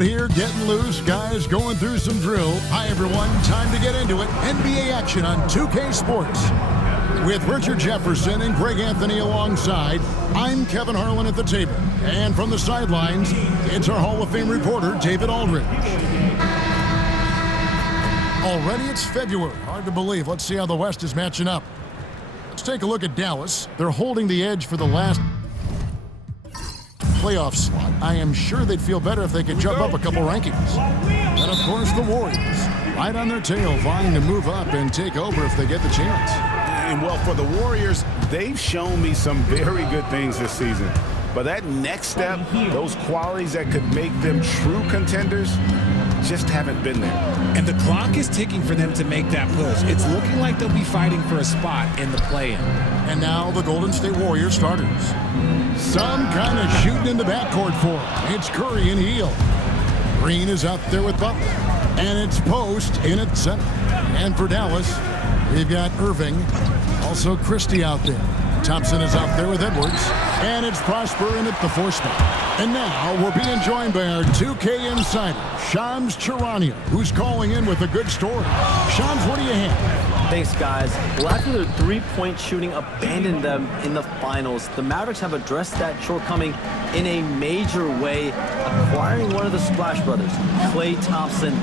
out here getting loose, guys going through some drill. Hi, everyone. Time to get into it. NBA action on 2K Sports. With Richard Jefferson and Greg Anthony alongside, I'm Kevin Harlan at the table. And from the sidelines, it's our Hall of Fame reporter, David Aldridge. Already it's February. Hard to believe. Let's see how the West is matching up. Let's take a look at Dallas. They're holding the edge for the last playoff slot. I am sure they'd feel better if they could jump up a couple rankings. And of course the Warriors, right on their tail, vying to move up and take over if they get the chance. And well, for the Warriors, they've shown me some very good things this season. But that next step, those qualities that could make them true contenders, just haven't been there. And the clock is ticking for them to make that push. It's looking like they'll be fighting for a spot in the play-in. And now the Golden State Warriors starters. Some kind of shooting in the backcourt for him. It's Curry and Hield. Green is out there with Butler. And it's Post in at center. And for Dallas, we've got Irving. Also Christie out there. Thompson is out there with Edwards. And it's Prosper in at the 4 spot. And now we're being joined by our 2K insider, Shams Charania, who's calling in with a good story. Shams, what do you have? Thanks, guys. Well, after their three-point shooting abandoned them in the finals, the Mavericks have addressed that shortcome in a major way, acquiring one of the Splash Brothers, Klay Thompson.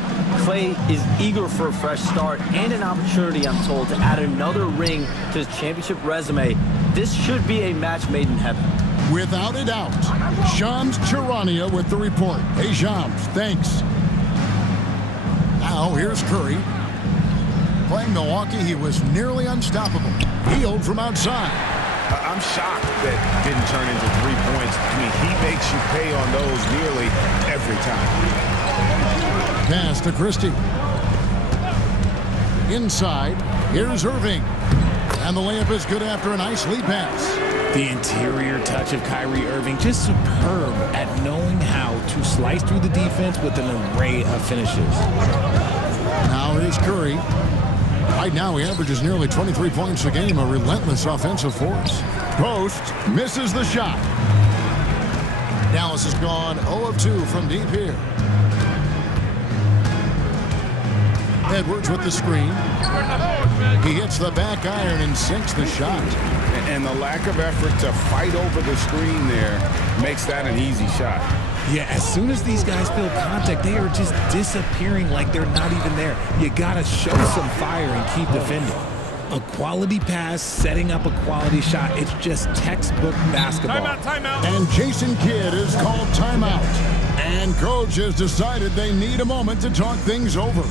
Klay is eager for a fresh start and an opportunity, I'm told, to add another ring to his championship resume. This should be a match made in heaven. Without a doubt. Shams Charania with the report. Hey, Shams, thanks. Now, here's Curry. Playing Milwaukee, he was nearly unstoppable. Hield from outside. I'm shocked that didn't turn into 3 points. I mean, he makes you pay on those nearly every time. Pass to Christie. Inside, here's Irving. And the layup is good after a nice lead pass. The interior touch of Kyrie Irving, just superb at knowing how to slice through the defense with an array of finishes. Now here's Curry. Right now he averages nearly 23 points a game, a relentless offensive force. Post misses the shot. Dallas has gone 0 of 2 from deep here. Edwards with the screen. He hits the back iron and sinks the shot. And the lack of effort to fight over the screen there makes that an easy shot. Yeah, as soon as these guys feel contact, they are just disappearing like they're not even there. You gotta show some fire and keep defending. A quality pass, setting up a quality shot. It's just textbook basketball. Timeout. And Jason Kidd is called timeout. And coach has decided they need a moment to talk things over.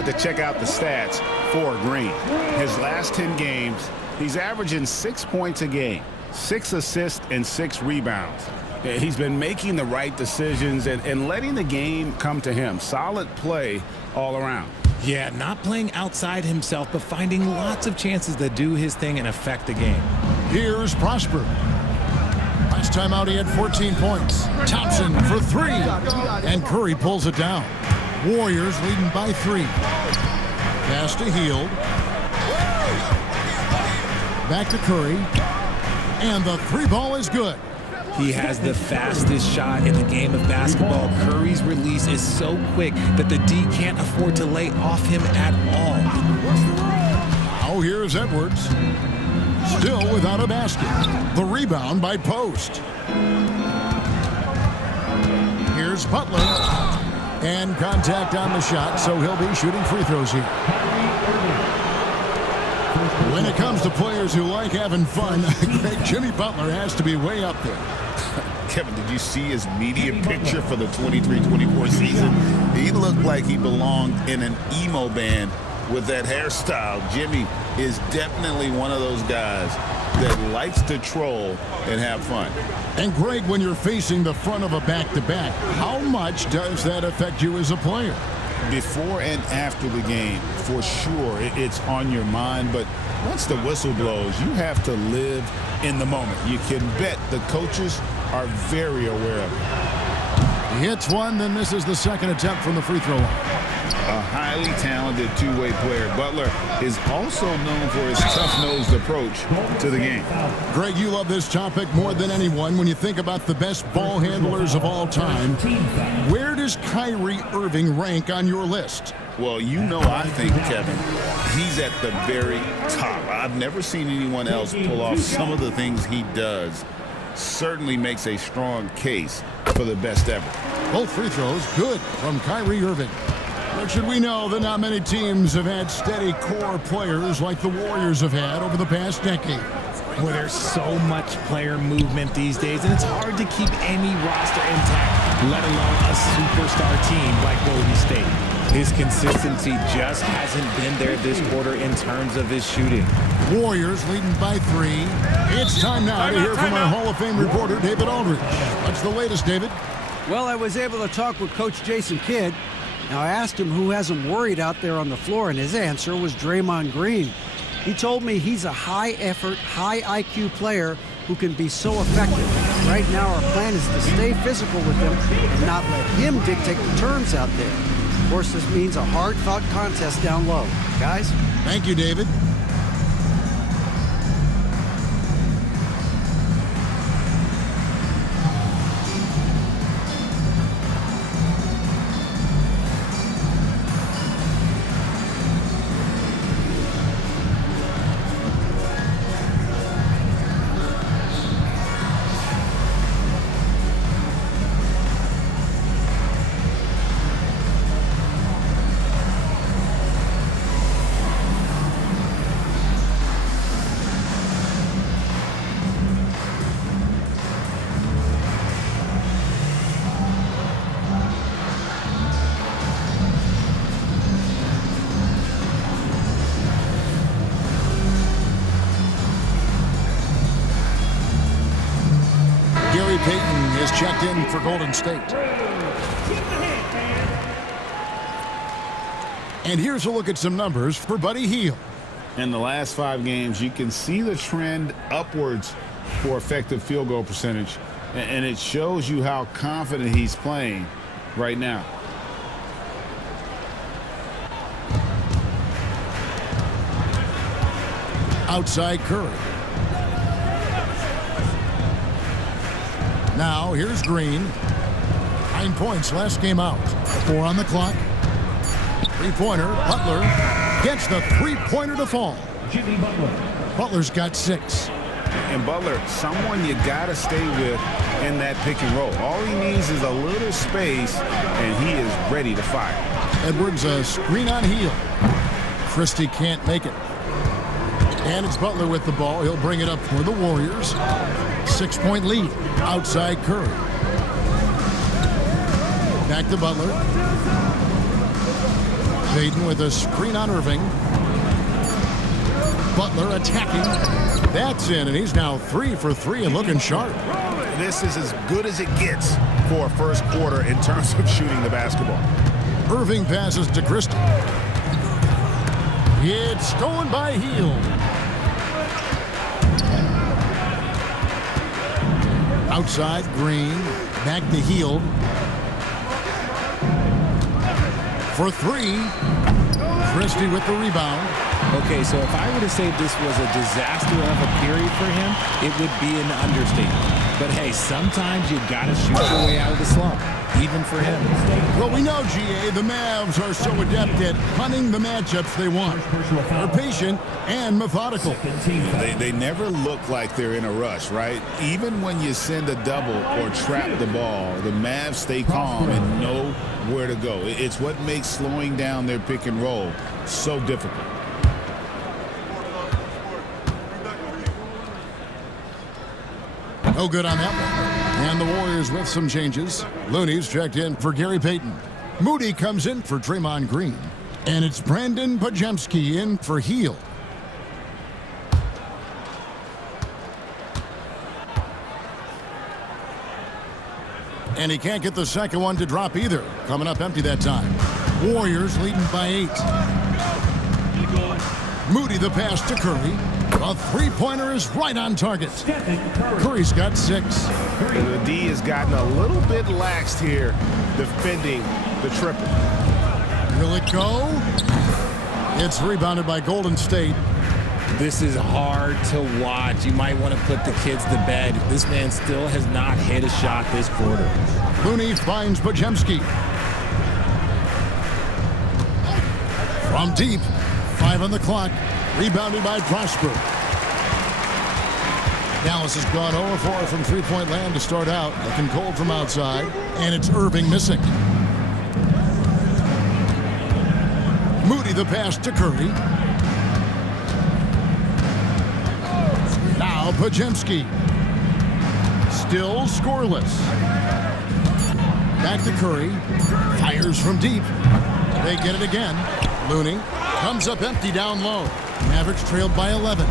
To check out the stats for Green. His last 10 games, he's averaging 6 points a game, 6 assists and 6 rebounds. He's been making the right decisions and letting the game come to him. Solid play all around. Yeah, not playing outside himself, but finding lots of chances to do his thing and affect the game. Here's Prosper. Last time out he had 14 points. Thompson for 3. And Curry pulls it down. Warriors leading by 3. Pass to Hield. Back to Curry. And the 3 ball is good. He has the fastest shot in the game of basketball. Curry's release is so quick that the D can't afford to lay off him at all. Now So here's Edwards. Still without a basket. The rebound by Post. Here's Butler. And contact on the shot, so he'll be shooting free throws here. When it comes to players who like having fun, Jimmy Butler has to be way up there. Kevin, did you see his media picture for the 23-24 season? He looked like he belonged in an emo band with that hairstyle. Jimmy is definitely one of those guys that likes to troll and have fun. And Greg, when you're facing the front of a back-to-back, how much does that affect you as a player? Before and after the game, for sure, it's on your mind. But once the whistle blows, you have to live in the moment. You can bet the coaches are very aware of it. He hits one, then misses the second attempt from the free throw line. A highly talented two-way player. Butler is also known for his tough-nosed approach to the game. Greg, you love this topic more than anyone. When you think about the best ball handlers of all time, where does Kyrie Irving rank on your list? Well, you know, I think, Kevin, he's at the very top. I've never seen anyone else pull off some of the things he does. Certainly makes a strong case for the best ever. Both free throws good from Kyrie Irving. But should we know that not many teams have had steady core players like the Warriors have had over the past decade? Well, there's so much player movement these days, and it's hard to keep any roster intact, let alone a superstar team like Golden State. His consistency just hasn't been there this quarter in terms of his shooting. Warriors leading by 3. It's time now to hear from our Hall of Fame reporter, David Aldridge. What's the latest, David? Well, I was able to talk with Coach Jason Kidd. Now, I asked him who has him worried out there on the floor, and his answer was Draymond Green. He told me he's a high-effort, high-IQ player who can be so effective. Right now, our plan is to stay physical with him and not let him dictate the terms out there. Of course, this means a hard-fought contest down low. Guys? Thank you, David. Payton is checked in for Golden State. And here's a look at some numbers for Buddy Hield. In the last 5 games, you can see the trend upwards for effective field goal percentage, and it shows you how confident he's playing right now. Outside Curry. Now, here's Green. 9 points last game out. 4 on the clock. Three-pointer. Butler gets the three-pointer to fall. Jimmy Butler. Butler's got 6. And Butler, someone you got to stay with in that pick and roll. All he needs is a little space, and he is ready to fire. Edwards, a screen on Hield. Christie can't make it. And it's Butler with the ball. He'll bring it up for the Warriors. 6-point lead. Outside Curry. Back to Butler. Payton with a screen on Irving. Butler attacking. That's in, and he's now 3 for 3 and looking sharp. This is as good as it gets for a first quarter in terms of shooting the basketball. Irving passes to Christie. It's stolen by Hield. Outside, Green. Back to Hield. For 3. Christie with the rebound. Okay, so if I were to say this was a disaster of a period for him, it would be an understatement. But hey, sometimes you got to shoot your way out of the slump. even for him. Well, we know, GA, the Mavs are so adept at hunting the matchups they want. They're patient and methodical. They never look like they're in a rush, right? Even when you send a double or trap the ball, the Mavs stay calm and know where to go. It's what makes slowing down their pick and roll so difficult. No good on that one. And the Warriors with some changes. Looney's checked in for Gary Payton. Moody comes in for Draymond Green. And it's Brandon Pajemski in for Heel. And he can't get the second one to drop either. Coming up empty that time. Warriors leading by 8. Moody the pass to Curry. A three-pointer is right on target. Curry's got 6. The D has gotten a little bit laxed here defending the triple. Will it go? It's rebounded by Golden State. This is hard to watch. You might want to put the kids to bed. This man still has not hit a shot this quarter. Looney finds Pajemski. From deep. 5 on the clock. Rebounded by Prosper. Dallas has gone 0-4 from three-point land to start out. Looking cold from outside. And it's Irving missing. Moody the pass to Curry. Now Pajemski. Still scoreless. Back to Curry. Fires from deep. They get it again. Looney comes up empty down low. Mavericks trailed by 11.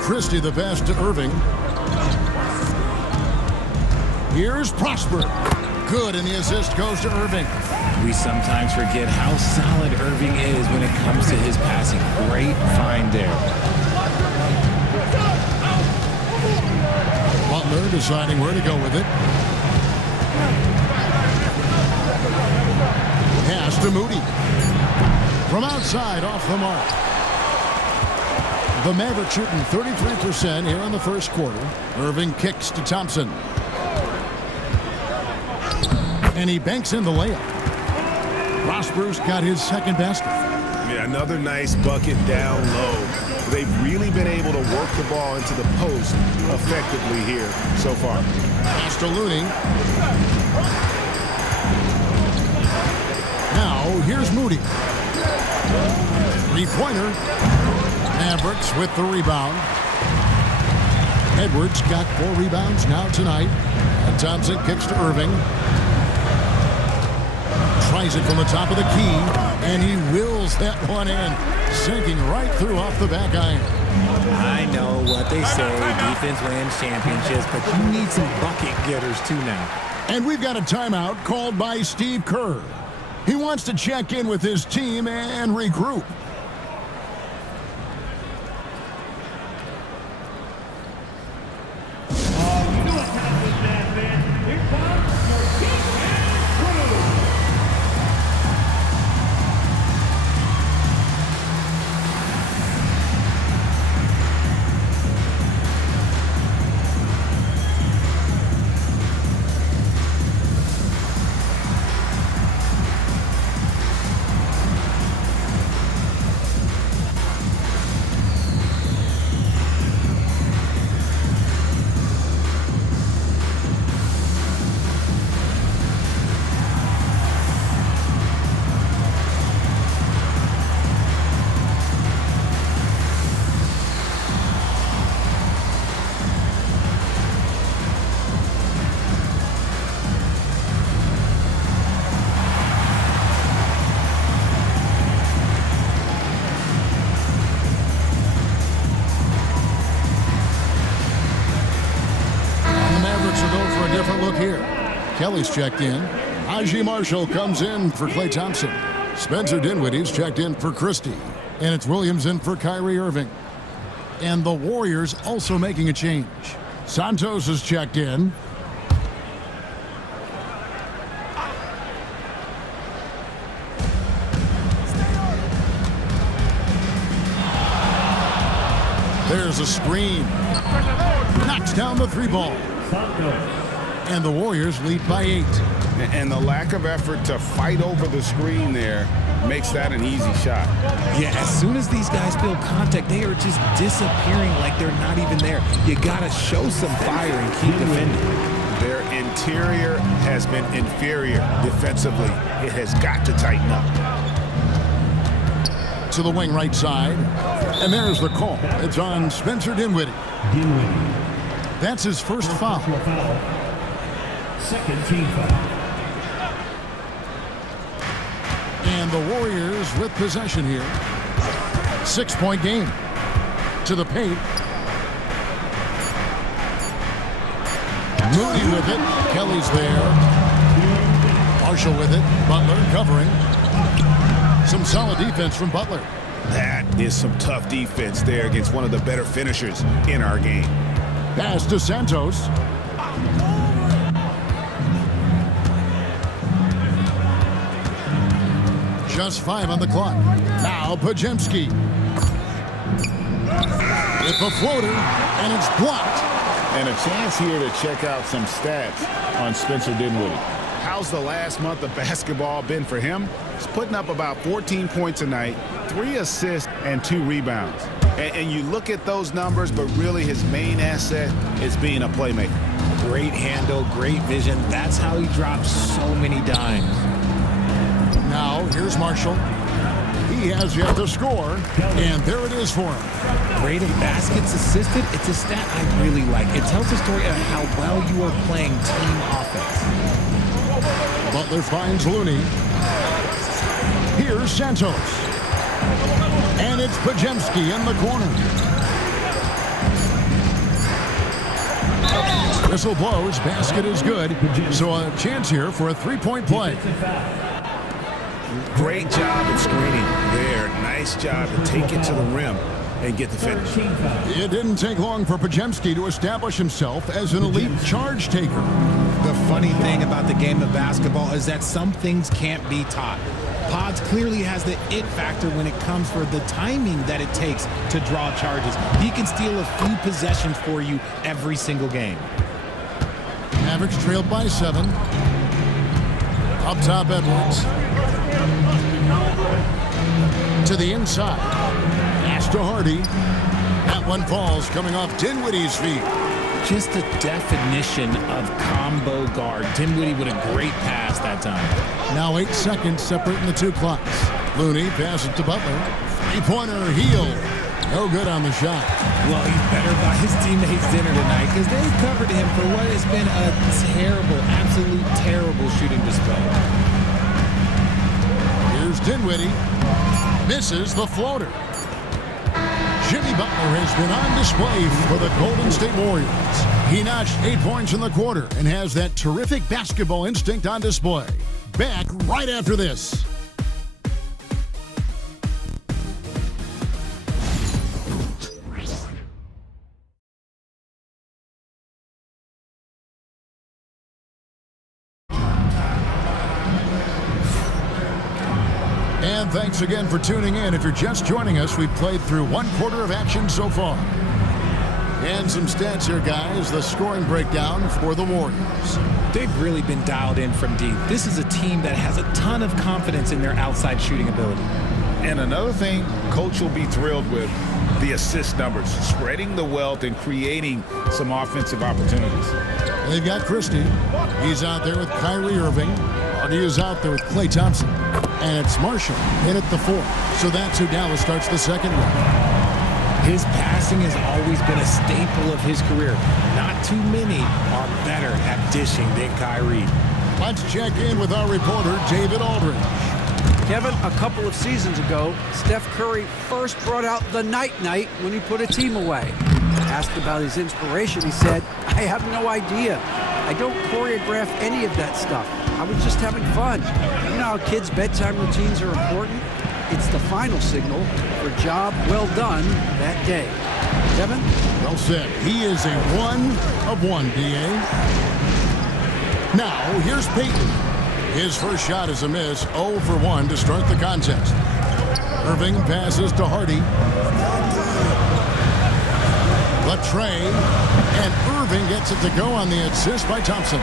Christie the pass to Irving. Here's Prosper. Good, and the assist goes to Irving. We sometimes forget how solid Irving is when it comes to his passing. Great find there. Butler deciding where to go with it. Pass to Moody. From outside, off the mark. The Mavericks shooting 33% here in the first quarter. Irving kicks to Thompson. And he banks in the layup. Prosper's got his second basket. Yeah, another nice bucket down low. They've really been able to work the ball into the post effectively here so far. Pass to Looney. Now, here's Moody. Three-pointer. Mavericks with the rebound. Edwards got 4 rebounds now tonight. And Thompson kicks to Irving. Tries it from the top of the key. And he wills that one in. Sinking right through off the back iron. I know what they say, defense wins championships, but you need some bucket getters too now. And we've got a timeout called by Steve Kerr. He wants to check in with his team and regroup. Kelly's checked in. Najee Marshall comes in for Klay Thompson. Spencer Dinwiddie's checked in for Christie. And it's Williams in for Kyrie Irving. And the Warriors also making a change. Santos is checked in. There's a screen. Knocks down the 3 ball. And the Warriors lead by 8. And the lack of effort to fight over the screen there makes that an easy shot. Yeah, as soon as these guys feel contact, they are just disappearing like they're not even there. You got to show some fire and keep defending. Their interior has been inferior defensively. It has got to tighten up. To the wing right side. And there's the call. It's on Spencer Dinwiddie. That's his first foul. Second team foul. And the Warriors with possession here. 6-point game. To the paint. Moody with it. Kelly's there. Marshall with it. Butler covering. Some solid defense from Butler. That is some tough defense there against one of the better finishers in our game. Pass to Santos. Just 5 on the clock. Now Pajemski. With the floater, and it's blocked. And a chance here to check out some stats on Spencer Dinwiddie. How's the last month of basketball been for him? He's putting up about 14 points a night, 3 assists, and 2 rebounds. And you look at those numbers, but really his main asset is being a playmaker. Great handle, great vision. That's how he drops so many dimes. Now, here's Marshall. He has yet to score, and there it is for him. Rate of baskets assisted, it's a stat I really like. It tells the story of how well you are playing team offense. Butler finds Looney. Here's Santos. And it's Pajemski in the corner. Whistle blows, basket is good. So a chance here for a 3-point play. Great job at screening there. Nice job to take it to the rim and get the finish. It didn't take long for Pajemski to establish himself as an elite charge taker. The funny thing about the game of basketball is that some things can't be taught. Pods clearly has the it factor when it comes for the timing that it takes to draw charges. He can steal a few possessions for you every single game. Mavericks trailed by 7. Up top, Edwards. To the inside. Pass to Hardy. That one falls coming off Dinwiddie's feet. Just a definition of combo guard. Dinwiddie with a great pass that time. Now 8 seconds separating the 2 clocks. Looney passes to Butler. 3-pointer, heel. No good on the shot. Well, he better buy his teammates dinner tonight because they've covered him for what has been a terrible, absolute terrible shooting display. Here's Dinwiddie. Misses the floater. Jimmy Butler has been on display for the Golden State Warriors. He notched 8 points in the quarter and has that terrific basketball instinct on display. Back right after this. And thanks again for tuning in. If you're just joining us, we've played through 1 quarter of action so far. And some stats here, guys. The scoring breakdown for the Warriors. They've really been dialed in from deep. This is a team that has a ton of confidence in their outside shooting ability. And another thing Coach will be thrilled with, the assist numbers, spreading the wealth and creating some offensive opportunities. They've got Christie. He's out there with Kyrie Irving. Hardy is out there with Klay Thompson. And it's Marshall in at the 4th. So that's who Dallas starts the second with. His passing has always been a staple of his career. Not too many are better at dishing than Kyrie. Let's check in with our reporter, David Aldridge. Kevin, a couple of seasons ago, Steph Curry first brought out the night-night when he put a team away. Asked about his inspiration, he said, "I have no idea. I don't choreograph any of that stuff. I was just having fun." You know how kids' bedtime routines are important? It's the final signal for job well done that day. Kevin? Well said. He is a 1 of 1, D.A. Now, here's Peyton. His first shot is a miss, 0 for 1 to start the contest. Irving passes to Hardy. The tray, and Irving gets it to go on the assist by Thompson.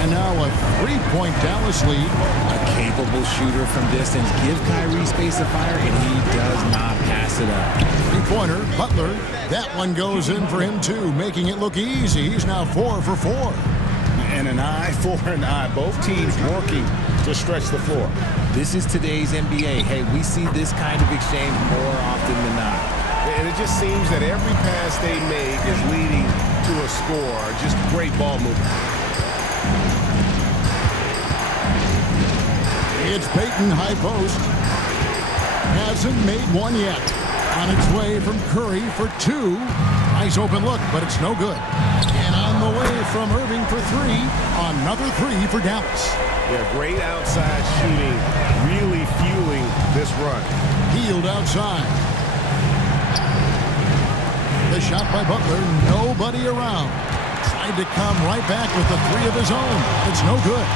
And now a 3-point Dallas lead. A capable shooter from distance. Give Kyrie space to fire, and he does not pass it up. Three-pointer, Butler. That one goes in for him, too, making it look easy. He's now 4 for 4. And an eye for an eye. Both teams working to stretch the floor. This is today's NBA. Hey, we see this kind of exchange more often than not. And it just seems that every pass they make is leading to a score. Just great ball movement. It's Payton, high post. Hasn't made one yet. On its way from Curry for 2. Nice open look, but it's no good. And on the way from Irving for 3. Another 3 for Dallas. Yeah, great outside shooting, really fueling this run. Healed outside. The shot by Butler, nobody around. Tried to come right back with the 3 of his own. It's no good.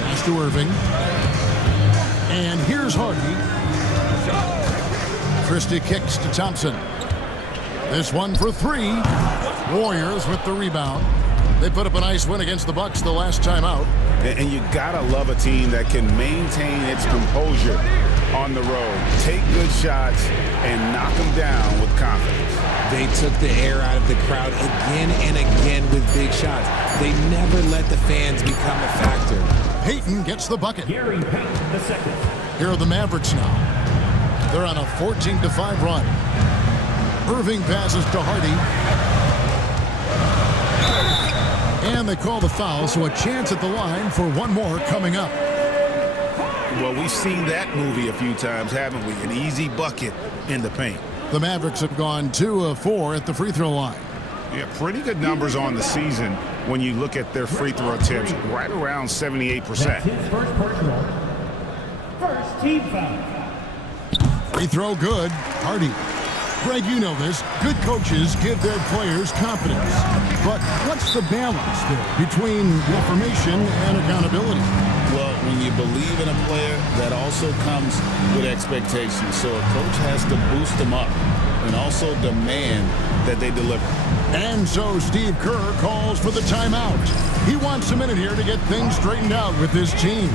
Pass to Irving. And here's Hardy. Christie kicks to Thompson. This one for 3. Warriors with the rebound. They put up a nice win against the Bucks the last time out. And you gotta love a team that can maintain its composure on the road. Take good shots and knock them down with confidence. They took the air out of the crowd again and again with big shots. They never let the fans become a factor. Payton gets the bucket. Gary Payton, the second. Here are the Mavericks now. They're on a 14-5 run. Irving passes to Hardy. And they call the foul, so a chance at the line for one more coming up. Well, we've seen that movie a few times, haven't we? An easy bucket in the paint. The Mavericks have gone 2 of 4 at the free throw line. Yeah, pretty good numbers on the season when you look at their free throw attempts, right around 78%. That's his first personal. First team foul. Free throw good. Hardy. Greg, you know this. Good coaches give their players confidence. But what's the balance there between reformation and accountability? Well, when you believe in a player, that also comes with expectations. So a coach has to boost them up and also demand that they deliver. And so Steve Kerr calls for the timeout. He wants a minute here to get things straightened out with this team.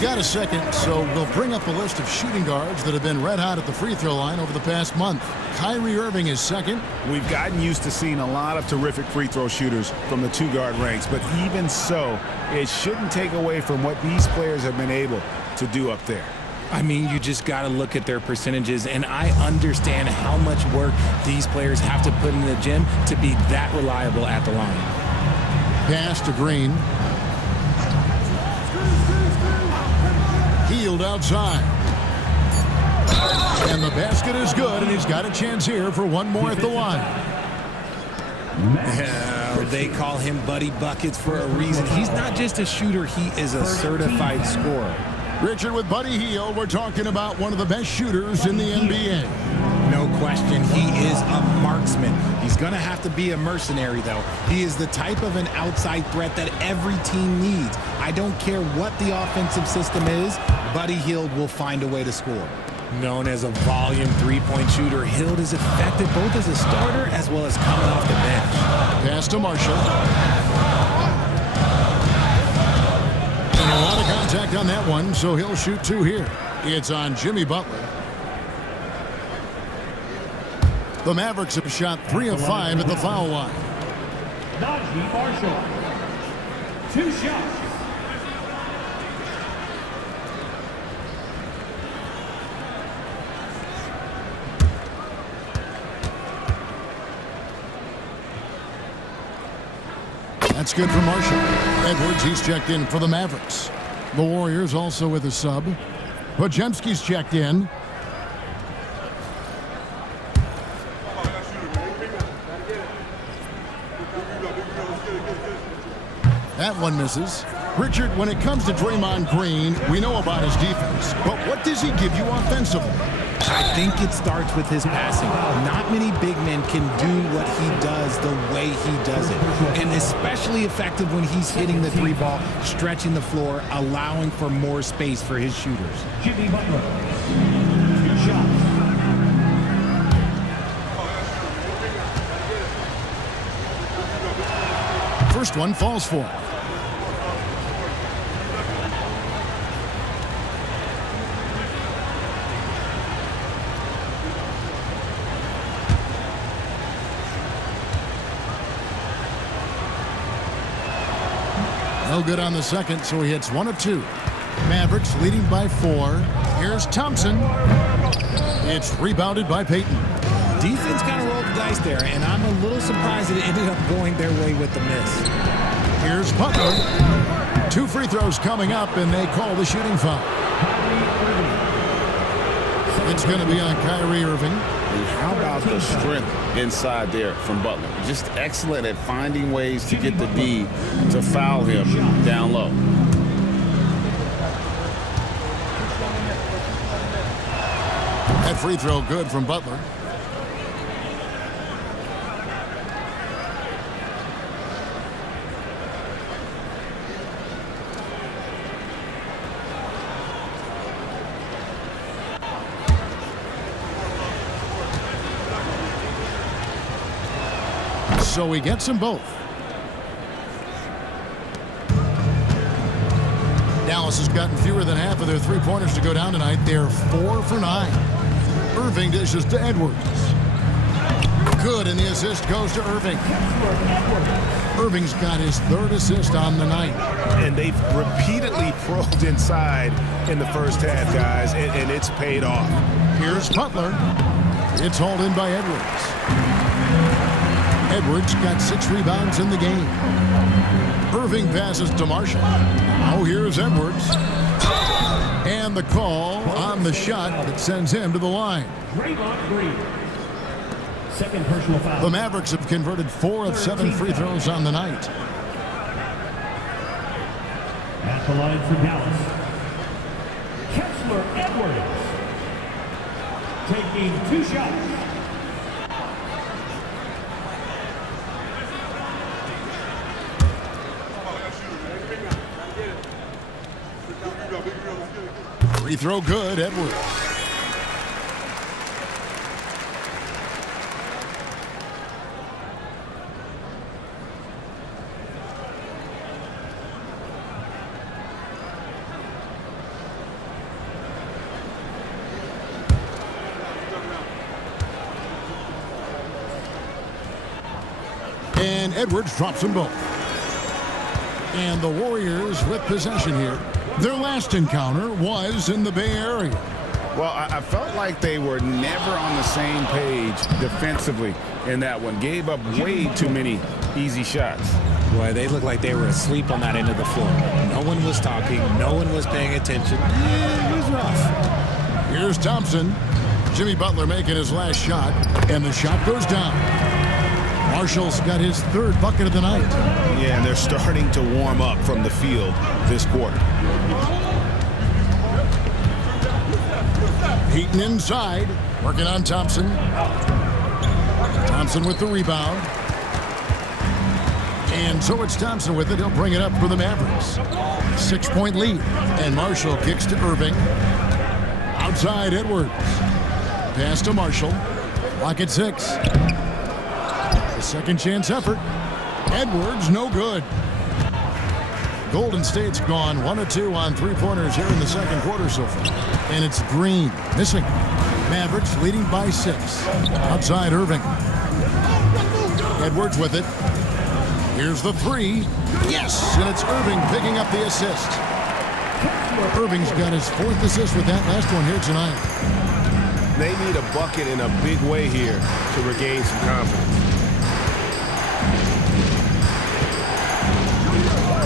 Got a second, so we'll bring up a list of shooting guards that have been red hot at the free throw line over the past month. Kyrie Irving is second. We've gotten used to seeing a lot of terrific free throw shooters from the 2-guard ranks, but even so, it shouldn't take away from what these players have been able to do up there. I mean, you just got to look at their percentages, and I understand how much work these players have to put in the gym to be that reliable at the line. Pass to Green. Healed outside. And the basket is good, and he's got a chance here for one more at the line. They call him Buddy Buckets for a reason. He's not just a shooter, he is a certified scorer. Richard, with Buddy Hield, we're talking about one of the best shooters in the NBA. No question, he is a marksman. He's going to have to be a mercenary, though. He is the type of an outside threat that every team needs. I don't care what the offensive system is, Buddy Hield will find a way to score. Known as a volume three-point shooter, Hield is effective both as a starter as well as coming off the bench. Pass to Marshall. And a lot of contact on that one, so he'll shoot 2 here. It's on Jimmy Butler. The Mavericks have shot 3 of 5 at the foul line. Najee Marshall. 2 shots. That's good for Marshall. Edwards, he's checked in for the Mavericks. The Warriors also with a sub. Podziemski's checked in. That one misses. Richard, when it comes to Draymond Green, we know about his defense, but what does he give you offensively? I think it starts with his passing. Not many big men can do what he does the way he does it. And especially effective when he's hitting the 3-ball, stretching the floor, allowing for more space for his shooters. Jimmy Butler. 2 shots. First one falls for him. No good on the second, so he hits 1 of 2. Mavericks leading by 4. Here's Thompson. It's rebounded by Payton. Defense kind of rolled the dice there, and I'm a little surprised that it ended up going their way with the miss. Here's Butler. 2 free throws coming up, and they call the shooting foul. It's going to be on Kyrie Irving. How about the strength inside there from Butler? Just excellent at finding ways to get the D to foul him down low. That free throw good from Butler. So he gets them both. Dallas has gotten fewer than half of their three-pointers to go down tonight. They're 4 for 9. Irving dishes to Edwards. Good, and the assist goes to Irving. Irving's got his 3rd assist on the night. And they've repeatedly probed inside in the first half, guys, and it's paid off. Here's Butler. It's hauled in by Edwards. Edwards got 6 rebounds in the game. Irving passes to Marshall. Now here's Edwards. And the call on the shot that sends him to the line. Draymond Green. 2nd personal foul. The Mavericks have converted 4 of 7 free throws on the night. At the line for Dallas. Kessler Edwards. Taking 2 shots. Free throw good, Edwards. And Edwards drops them both. And the Warriors with possession here. Their last encounter was in the Bay Area. Well, I felt like they were never on the same page defensively in that one. Gave up way too many easy shots. Boy, they looked like they were asleep on that end of the floor. No one was talking. No one was paying attention. It was rough. Here's Thompson. Jimmy Butler making his last shot, and the shot goes down. Marshall's got his 3rd bucket of the night. Yeah, and they're starting to warm up from the field this quarter. Heaton inside, working on Thompson. Thompson with the rebound. And so it's Thompson with it. He'll bring it up for the Mavericks. 6-point lead. And Marshall kicks to Irving. Outside Edwards. Pass to Marshall. Lock at 6. The second chance effort. Edwards, no good. Golden State's gone 1 of 2 on 3-pointers here in the second quarter so far. And it's Green missing. Mavericks leading by 6. Outside Irving. Edwards with it. Here's the 3. Yes, and it's Irving picking up the assist. Irving's got his 4th assist with that last one here tonight. They need a bucket in a big way here to regain some confidence.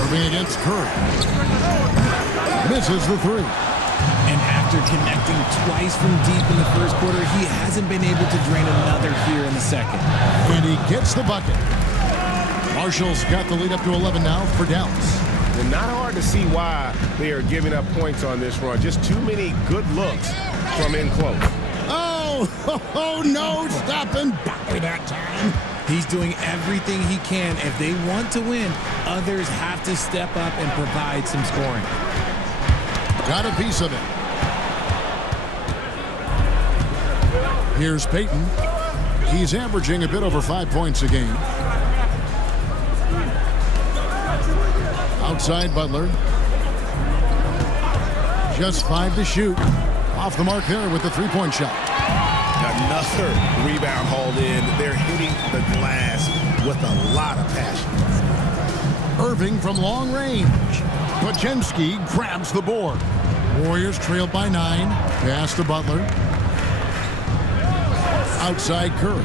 Irving against Curry. Misses the 3. And after connecting twice from deep in the first quarter, he hasn't been able to drain another here in the second. And he gets the bucket. Marshall's got the lead up to 11 now for Dallas. And not hard to see why they are giving up points on this run. Just too many good looks from in close. Oh, no, stopping Buckley that time. He's doing everything he can. If they want to win, others have to step up and provide some scoring. Got a piece of it. Here's Payton. He's averaging a bit over 5 points a game. Outside Butler. Just 5 to shoot. Off the mark there with the 3-point shot. Another rebound hauled in. They're hitting the glass with a lot of passion. Irving from long range. Pajemski grabs the board. Warriors trailed by 9. Pass to Butler. Outside Curry.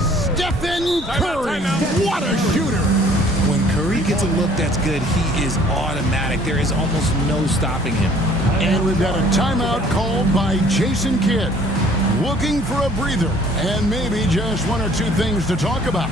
Stephen Curry. What a shooter. When Curry gets a look that's good, he is automatic. There is almost no stopping him. And we've got a timeout called by Jason Kidd. Looking for a breather and maybe just 1 or 2 things to talk about.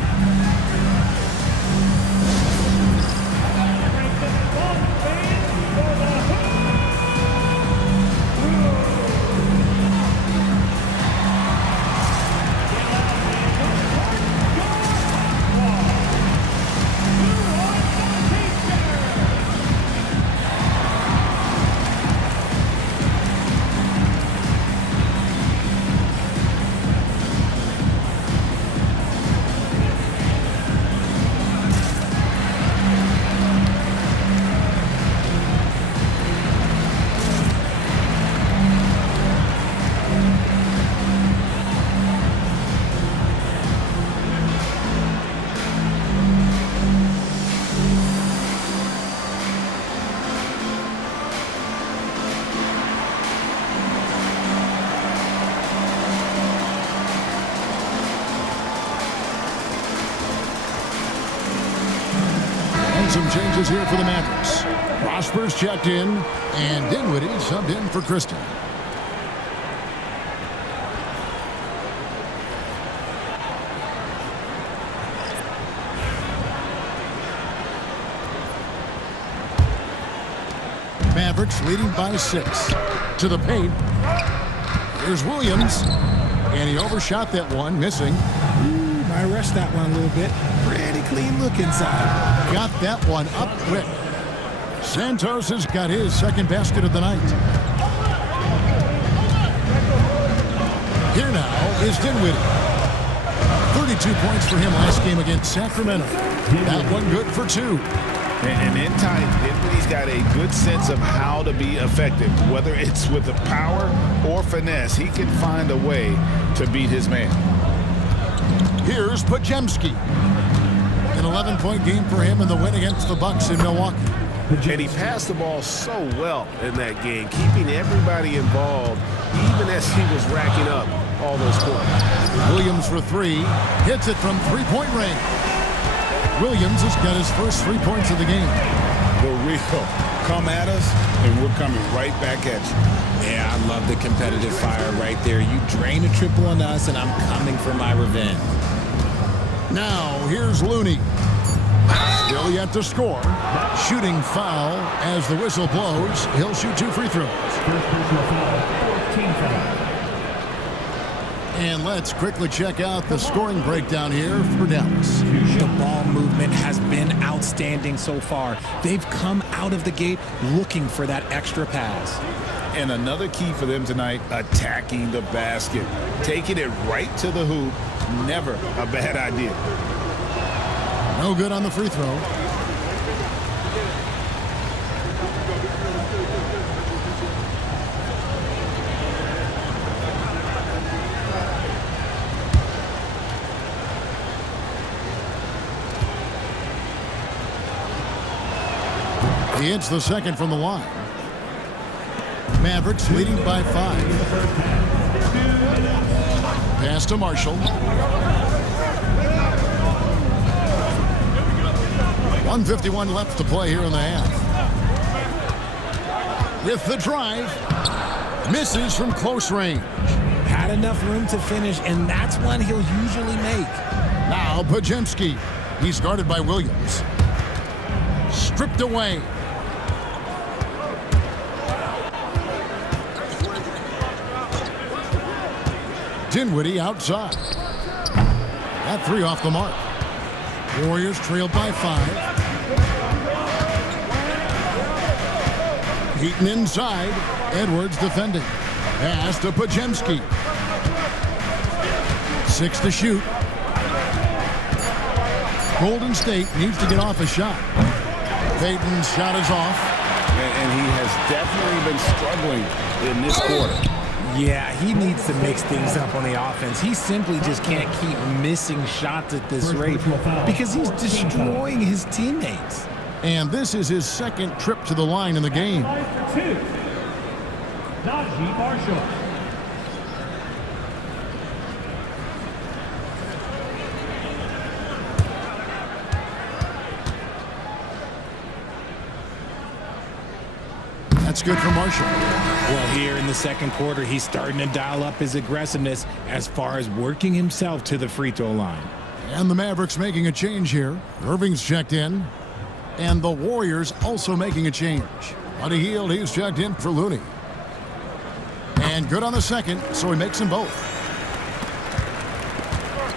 Some changes here for the Mavericks. Prosper's checked in, and Dinwiddie subbed in for Kristen. Mavericks leading by 6. To the paint. Here's Williams, and he overshot that one, missing. I rushed that one a little bit. Pretty clean look inside. Got that one up quick. Santos has got his 2nd basket of the night. Here now is Dinwiddie. 32 points for him last game against Sacramento. That one good for 2. And in time, Dinwiddie's got a good sense of how to be effective. Whether it's with the power or finesse, he can find a way to beat his man. Here's Pajemski. An 11-point game for him in the win against the Bucks in Milwaukee. And he passed the ball so well in that game, keeping everybody involved, even as he was racking up all those points. Williams for 3. Hits it from 3-point range. Williams has got his first 3 points of the game. The real come at us, and we're coming right back at you. Yeah, I love the competitive fire right there. You drain a triple on us, and I'm coming for my revenge. Now, here's Looney. Still yet to score. Shooting foul as the whistle blows. He'll shoot 2 free throws. First personal foul, team foul. And let's quickly check out the scoring breakdown here for Dallas. The ball movement has been outstanding so far. They've come out of the gate looking for that extra pass. And another key for them tonight, attacking the basket. Taking it right to the hoop, never a bad idea. No good on the free throw. He hits the second from the line. Mavericks leading by 5. Pass to Marshall. 1:51 left to play here in the half. With the drive. Misses from close range. Had enough room to finish, and that's one he'll usually make. Now Pajemski. He's guarded by Williams. Stripped away. Dinwiddie outside. That 3 off the mark. Warriors trailed by 5. Heaton inside. Edwards defending. Pass to Pajemski. 6 to shoot. Golden State needs to get off a shot. Payton's shot is off. And he has definitely been struggling in this quarter. Yeah, he needs to mix things up on the offense. He simply just can't keep missing shots at this rate because he's destroying his teammates. And this is his second trip to the line in the game. 2. Najee Marshall. That's good for Marshall. Well, here in the second quarter, he's starting to dial up his aggressiveness as far as working himself to the free throw line. And the Mavericks making a change here. Irving's checked in. And the Warriors also making a change. Buddy Hield, he's checked in for Looney. And good on the second, so he makes them both.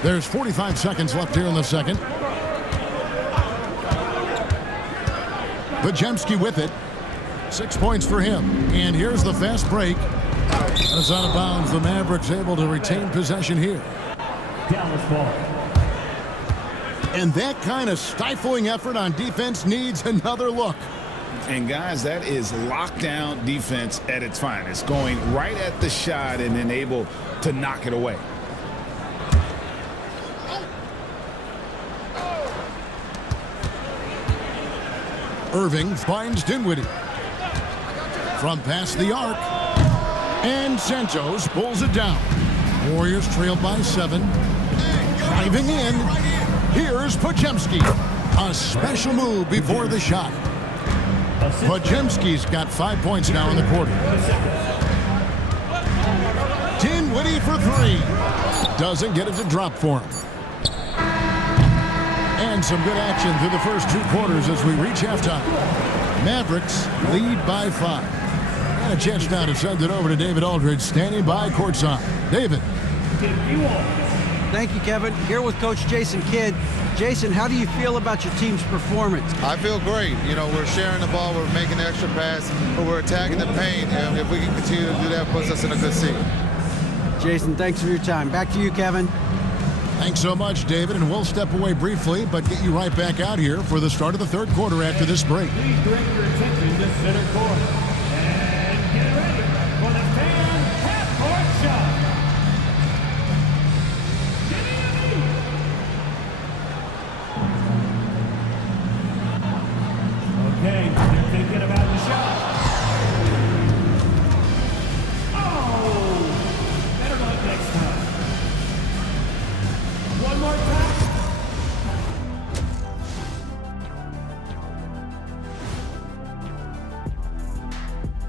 There's 45 seconds left here in the second. Pajemski with it. 6 points for him. And here's the fast break. That is out of bounds. The Mavericks able to retain possession here. Dallas ball. And that kind of stifling effort on defense needs another look. And guys, that is lockdown defense at its finest. Going right at the shot and then able to knock it away. Irving finds Dinwiddie. From past the arc. And Santos pulls it down. Warriors trailed by 7. Driving in. Here's Pajemski. A special move before the shot. Pajemski's got 5 points now in the quarter. Dinwiddie for 3. Doesn't get it to drop for him. And some good action through the first 2 quarters as we reach halftime. Mavericks lead by 5. And a chance now to send it over to David Aldridge, standing by courtside. David. Thank you, Kevin. Here with Coach Jason Kidd. Jason, how do you feel about your team's performance? I feel great. You know, we're sharing the ball, we're making the extra pass, but we're attacking the paint, and if we can continue to do that, it puts us in a good seat. Jason, thanks for your time. Back to you, Kevin. Thanks so much, David, and we'll step away briefly, but get you right back out here for the start of the third quarter after this break. Please direct your attention to center court. And get ready for the fan half-court shot. Okay, they're thinking about the shot. Oh! Better luck next time. One more time.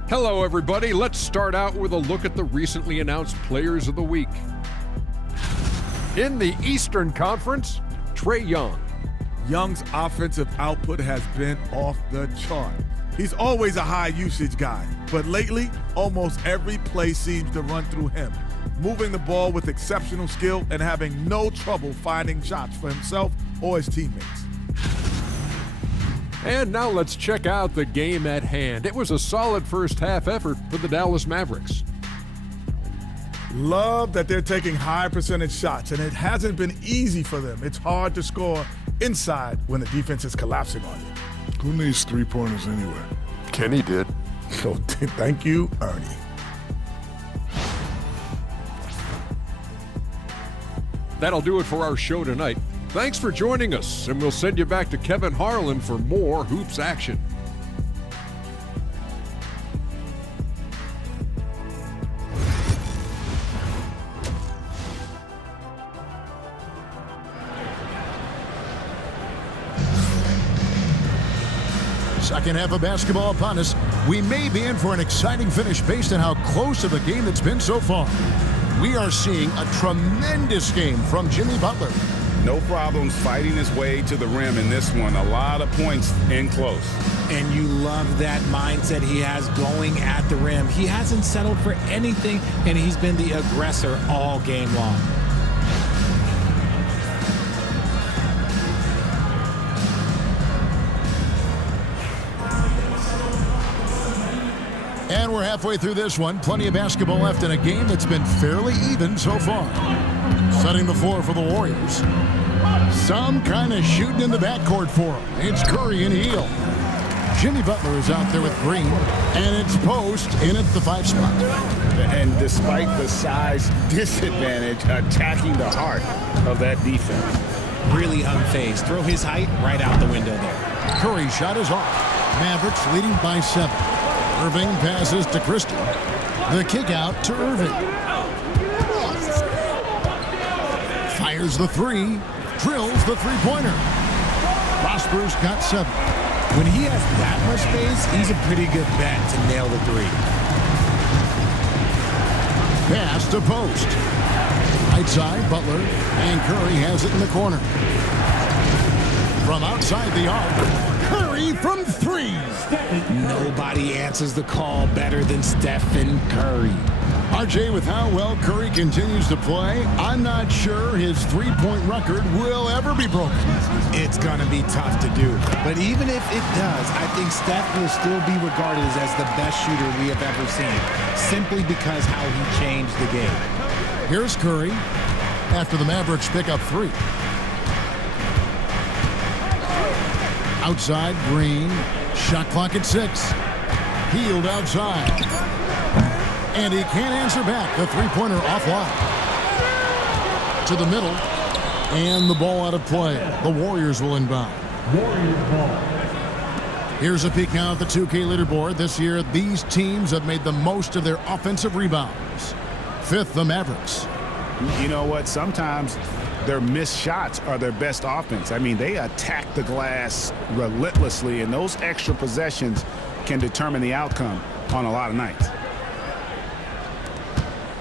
Hello, everybody. Let's start out with a look at the recently announced Players of the Week. In the Eastern Conference, Trae Young. Young's offensive output has been off the chart. He's always a high usage guy, but lately, almost every play seems to run through him, moving the ball with exceptional skill and having no trouble finding shots for himself or his teammates. And now let's check out the game at hand. It was a solid first half effort for the Dallas Mavericks. Love that they're taking high percentage shots, and it hasn't been easy for them. It's hard to score inside when the defense is collapsing on you. Who needs three-pointers anyway? Kenny did. So thank you, Ernie. That'll do it for our show tonight. Thanks for joining us, and we'll send you back to Kevin Harlan for more hoops action. second half of basketball upon us. We may be in for an exciting finish based on how close of a game it's been so far. We are seeing a tremendous game from Jimmy Butler. No problems fighting his way to the rim in this one. A lot of points in close. And you love that mindset he has going at the rim. He hasn't settled for anything, and he's been the aggressor all game long. And we're halfway through this one. Plenty of basketball left in a game that's been fairly even so far. Setting the floor for the Warriors. Some kind of shooting in the backcourt for him. It's Curry and Hill. Jimmy Butler is out there with Green, and it's Post in at the 5 spot. And despite the size disadvantage, attacking the heart of that defense. Really unfazed. Throw his height right out the window there. Curry's shot is off. Mavericks leading by 7. Irving passes to Christie. The kick out to Irving. Fires the 3. Drills the 3-pointer. Prosper's got 7. When he has that much space, he's a pretty good bet to nail the 3. Pass to Post. Right side, Butler, and Curry has it in the corner. From outside the arc, Curry from 3. Nobody answers the call better than Stephen Curry. RJ, with how well Curry continues to play, I'm not sure his 3-point record will ever be broken. It's going to be tough to do. But even if it does, I think Steph will still be regarded as the best shooter we have ever seen, simply because how he changed the game. Here's Curry after the Mavericks pick up 3. Outside, Green. Shot clock at 6. Healed outside. And he can't answer back. The 3-pointer offline. To the middle. And the ball out of play. The Warriors will inbound. Warriors ball. Here's a peek now at the 2K leaderboard. This year, these teams have made the most of their offensive rebounds. 5th, the Mavericks. You know what? Sometimes their missed shots are their best offense. I mean, they attack the glass relentlessly, and those extra possessions can determine the outcome on a lot of nights.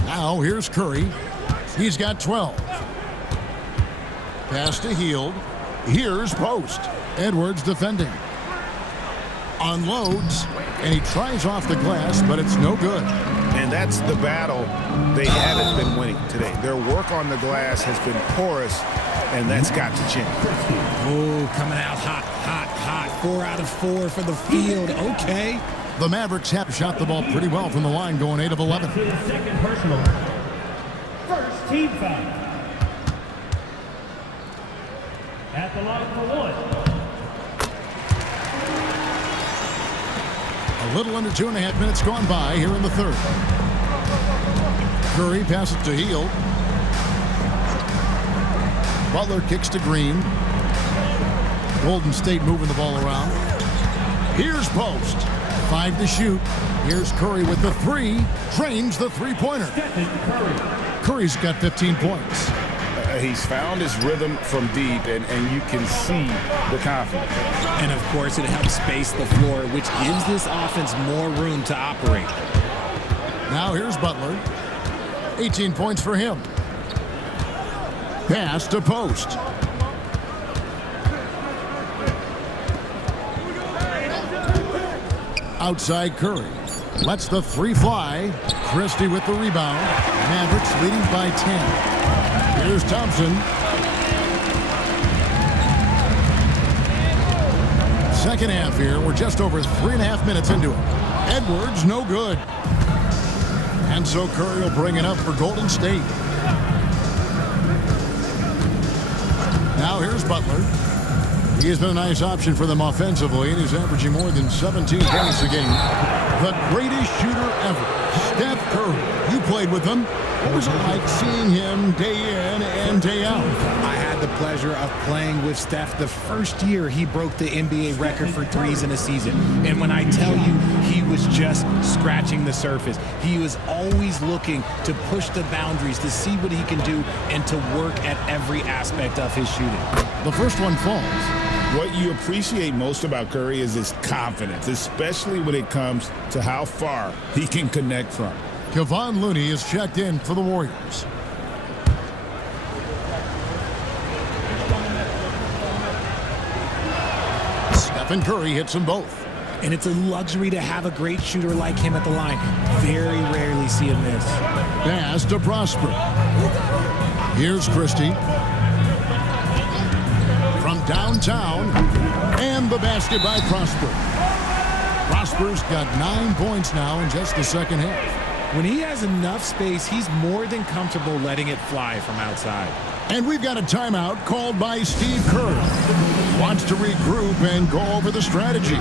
Now, here's Curry. He's got 12. Pass to Hield. Here's Post. Edwards defending. Unloads, and he tries off the glass, but it's no good. And that's the battle they haven't been winning today. Their work on the glass has been porous, and that's got to change. Oh, coming out hot, hot, hot. 4 out of 4 for the field. Okay. The Mavericks have shot the ball pretty well from the line, going 8 of 11. To the second personal. First team foul. At the line for 1. A little under 2.5 minutes gone by here in the 3rd. Curry passes to Hield. Butler kicks to Green. Golden State moving the ball around. Here's Post. 5 to shoot. Here's Curry with the 3. Trains the 3-pointer. Curry's got 15 points. He's found his rhythm from deep, and you can see the confidence. And, of course, it helps space the floor, which gives this offense more room to operate. Now here's Butler. 18 points for him. Pass to Post. Outside Curry. Lets the 3 fly. Christie with the rebound. Mavericks leading by 10. Here's Thompson. Second half here. We're just over 3.5 minutes into it. Edwards, no good. And so Curry will bring it up for Golden State. Now here's Butler. He has been a nice option for them offensively, and he's averaging more than 17 points a game. The greatest shooter ever, Steph Curry. You played with him. What was it like seeing him day in and day out? I had the pleasure of playing with Steph the first year he broke the NBA record for threes in a season. And when I tell you, he was just scratching the surface. He was always looking to push the boundaries, to see what he can do, and to work at every aspect of his shooting. The first one falls. What you appreciate most about Curry is his confidence, especially when it comes to how far he can connect from. Kevon Looney is checked in for the Warriors. Stephen Curry hits them both. And it's a luxury to have a great shooter like him at the line. Very rarely see him miss. Pass to Prosper. Here's Christie. From downtown. And the basket by Prosper. Prosper's got 9 points now in just the second half. When he has enough space, he's more than comfortable letting it fly from outside. And we've got a timeout called by Steve Kerr. Wants to regroup and go over the strategy.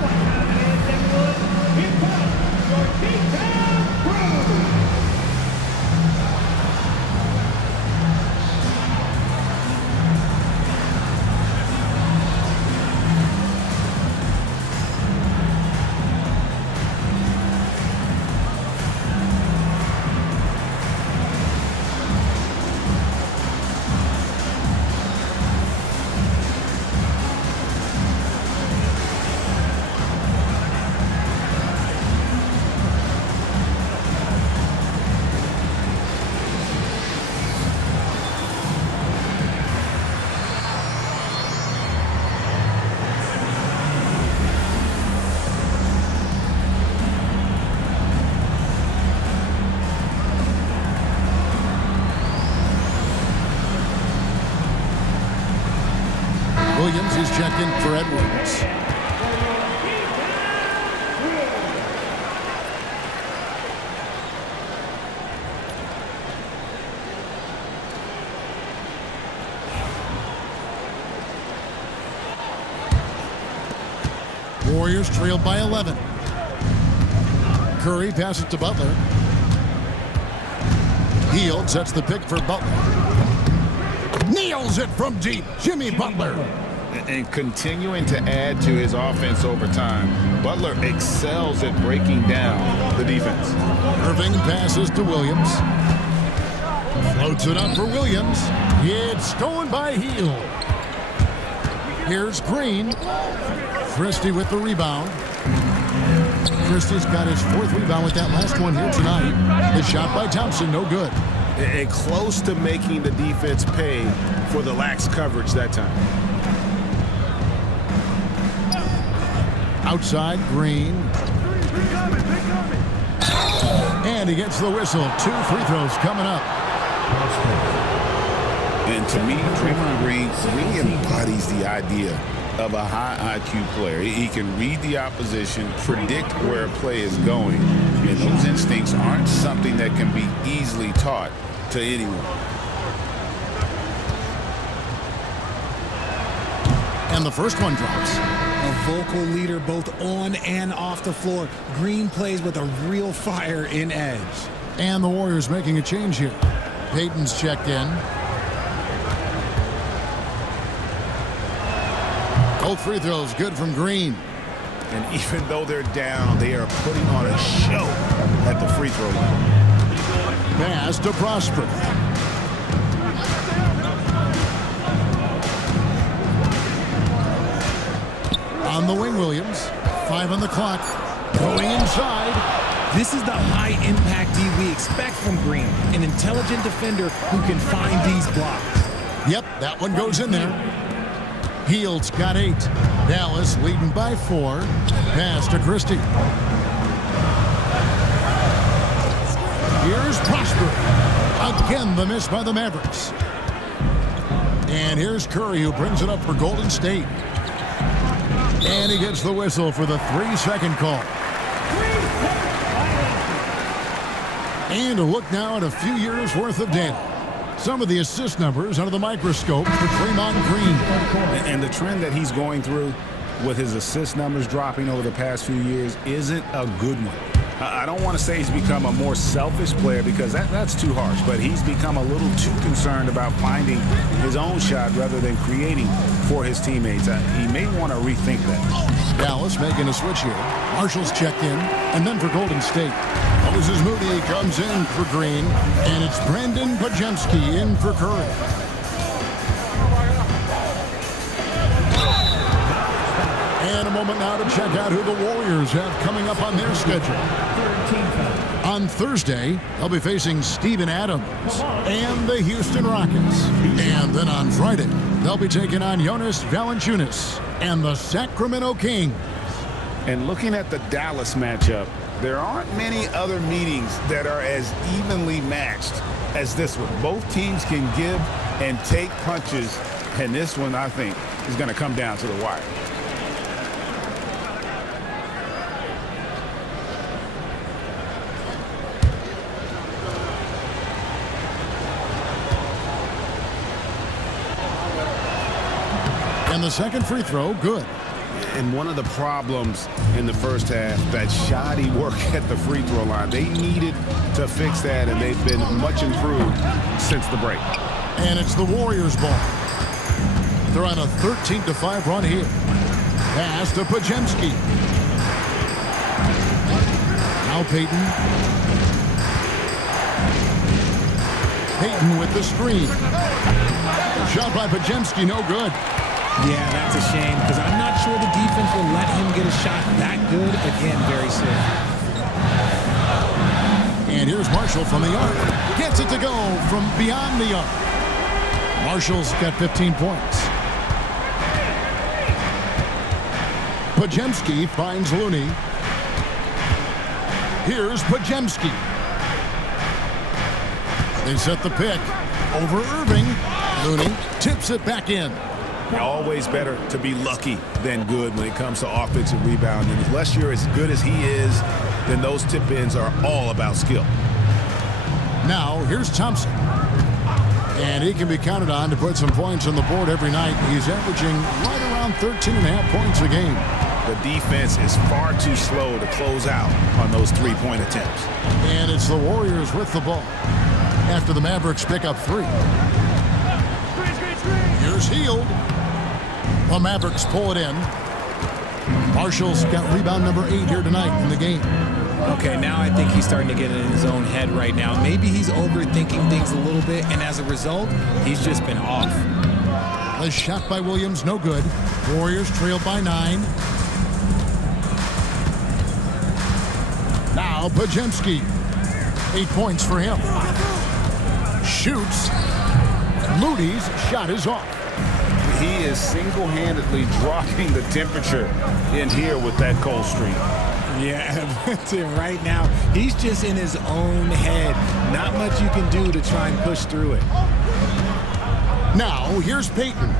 Williams is checked in for Edwards. Warriors trailed by 11. Curry passes to Butler. Hield sets the pick for Butler. Nails it from deep. Jimmy Butler. And continuing to add to his offense over time, Butler excels at breaking down the defense. Irving passes to Williams. Floats it up for Williams. It's stolen by Hield. Here's Green. Christie with the rebound. Christie's got his 4th rebound with that last one here tonight. The shot by Thompson, no good. And close to making the defense pay for the lax coverage that time. Outside, Green. And he gets the whistle. 2 free throws coming up. And to me, Draymond Green really embodies the idea of a high IQ player. He can read the opposition, predict where a play is going, and those instincts aren't something that can be easily taught to anyone. And the first one drops. A vocal leader both on and off the floor. Green plays with a real fire in edge. And the Warriors making a change here. Payton's checked in. Both free throws good from Green. And even though they're down, they are putting on a show at the free throw line. Pass to Prosper. On the wing, Williams. 5 on the clock. Going inside. This is the high-impact D we expect from Green. An intelligent defender who can find these blocks. Yep, that one goes in there. Hield's got 8. Dallas leading by 4. Pass to Christie. Here's Prosper. Again, the miss by the Mavericks. And here's Curry, who brings it up for Golden State. And he gets the whistle for the 3-second call. And a look now at a few years' worth of data. Some of the assist numbers under the microscope for Draymond Green. And the trend that he's going through with his assist numbers dropping over the past few years isn't a good one. I don't want to say he's become a more selfish player because that's too harsh, but he's become a little too concerned about finding his own shot rather than creating for his teammates. He may want to rethink that. Dallas making a switch here. Marshall's checked in, and then for Golden State. Moses Moody comes in for Green, and it's Brandon Pajemski in for Curry. moment now to check out who the Warriors have coming up on their schedule. On Thursday, they'll be facing Steven Adams and the Houston Rockets. And then on Friday, they'll be taking on Jonas Valanciunas and the Sacramento Kings. And looking at the Dallas matchup, there aren't many other meetings that are as evenly matched as this one. Both teams can give and take punches, and this one, I think, is going to come down to the wire. And the second free throw, good. And one of the problems in the first half, that shoddy work at the free throw line. They needed to fix that, and they've been much improved since the break. And it's the Warriors' ball. They're on a 13-5 run here. Pass to Pajemski. Now Payton. Payton with the screen. Shot by Pajemski, no good. Yeah, that's a shame because I'm not sure the defense will let him get a shot that good again very soon. And here's Marshall from the arc. Gets it to go from beyond the arc. Marshall's got 15 points. Pajemski finds Looney. Here's Pajemski. They set the pick over Irving. Looney tips it back in. Always better to be lucky than good when it comes to offensive rebounding. Unless you're as good as he is, then those tip-ins are all about skill. Now, here's Thompson. And he can be counted on to put some points on the board every night. He's averaging right around 13.5 points a game. The defense is far too slow to close out on those three-point attempts. And it's the Warriors with the ball after the Mavericks pick up 3. Here's Hield. The Mavericks pull it in. Marshall's got rebound number 8 here tonight in the game. Okay, now I think he's starting to get in his own head right now. Maybe he's overthinking things a little bit, and as a result, he's just been off. A shot by Williams, no good. Warriors trail by 9. Now Pajemski. 8 points for him. Shoots. Moody's shot is off. He is single-handedly dropping the temperature in here with that cold streak. Yeah, right now, he's just in his own head. Not much you can do to try and push through it. Now, here's Payton.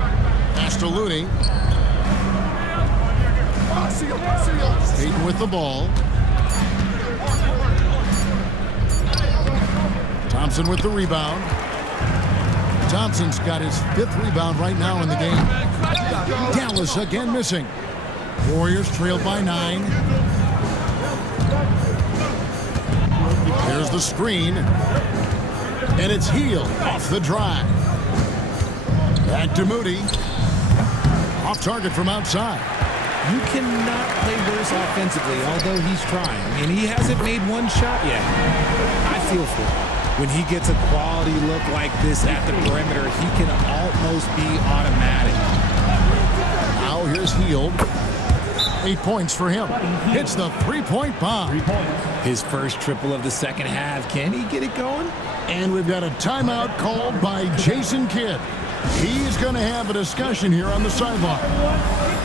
Pass to Looney. Payton with the ball. Thompson with the rebound. Thompson's got his 5th rebound right now in the game. Dallas again missing. Warriors trailed by 9. Here's the screen. And it's Hield off the drive. Back to Moody. Off target from outside. You cannot play worse offensively, although he's trying. And he hasn't made one shot yet. I feel for him. When he gets a quality look like this at the perimeter, he can almost be automatic. Now here's Hield. 8 points for him. Hits the three-point bomb. His first triple of the second half. Can he get it going? And we've got a timeout called by Jason Kidd. He's going to have a discussion here on the sideline.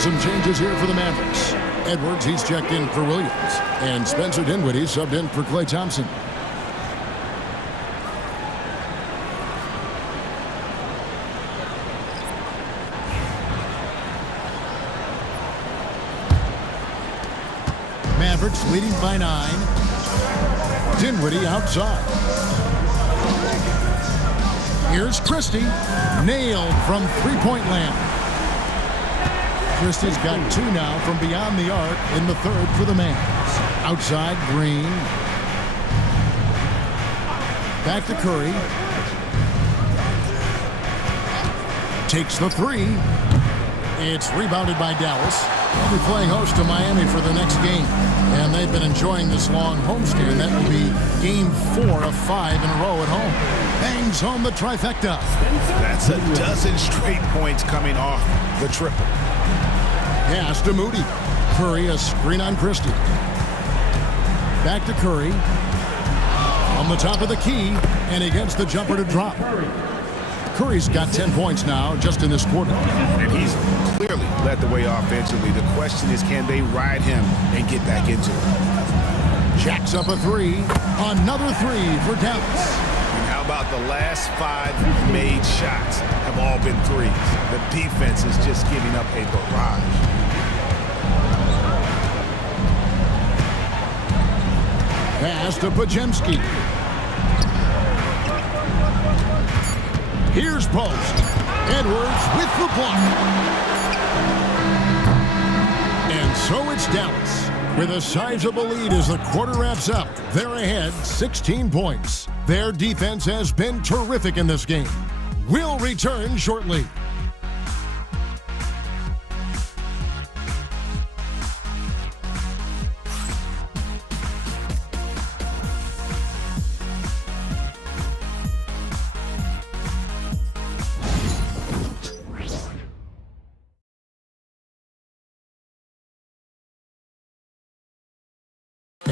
Some changes here for the Mavericks. Edwards, he's checked in for Williams. And Spencer Dinwiddie subbed in for Klay Thompson. Mavericks leading by 9. Dinwiddie outside. Here's Christie. Nailed from three-point land. Christie's got 2 now from beyond the arc in the third for the Mavs. Outside, Green. Back to Curry. Takes the 3. It's rebounded by Dallas. They'll be playing host to Miami for the next game. And they've been enjoying this long homestand. That will be game 4 of 5 in a row at home. Bangs home the trifecta. That's a dozen straight points coming off the triple. Pass to Moody. Curry, a screen on Christie. Back to Curry. On the top of the key, and he gets the jumper to drop. Curry's got 10 points now just in this quarter. And he's clearly led the way offensively. The question is, can they ride him and get back into it? Jacks up a 3. Another 3 for Dallas. And how about the last 5 made shots have all been threes? The defense is just giving up a barrage. Pass to Podziemski. Here's Post. Edwards with the block. And so it's Dallas with a sizable lead as the quarter wraps up. They're ahead 16 points. Their defense has been terrific in this game. We'll return shortly.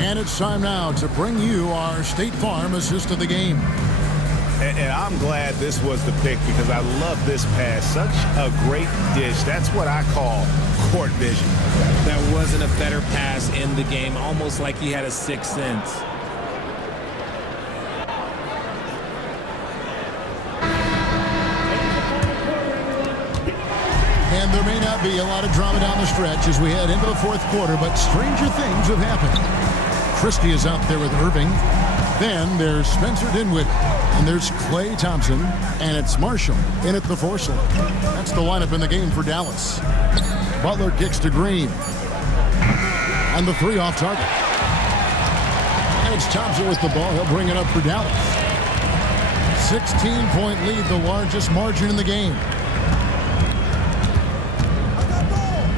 And it's time now to bring you our State Farm assist of the game. And I'm glad this was the pick because I love this pass. Such a great dish. That's what I call court vision. That wasn't a better pass in the game, almost like he had a sixth sense. And there may not be a lot of drama down the stretch as we head into the fourth quarter, but stranger things have happened. Christie is out there with Irving. Then there's Spencer Dinwiddie. And there's Klay Thompson. And it's Marshall in at the 4 slot. That's the lineup in the game for Dallas. Butler kicks to Green. And the 3 off target. And it's Thompson with the ball. He'll bring it up for Dallas. 16-point lead, the largest margin in the game.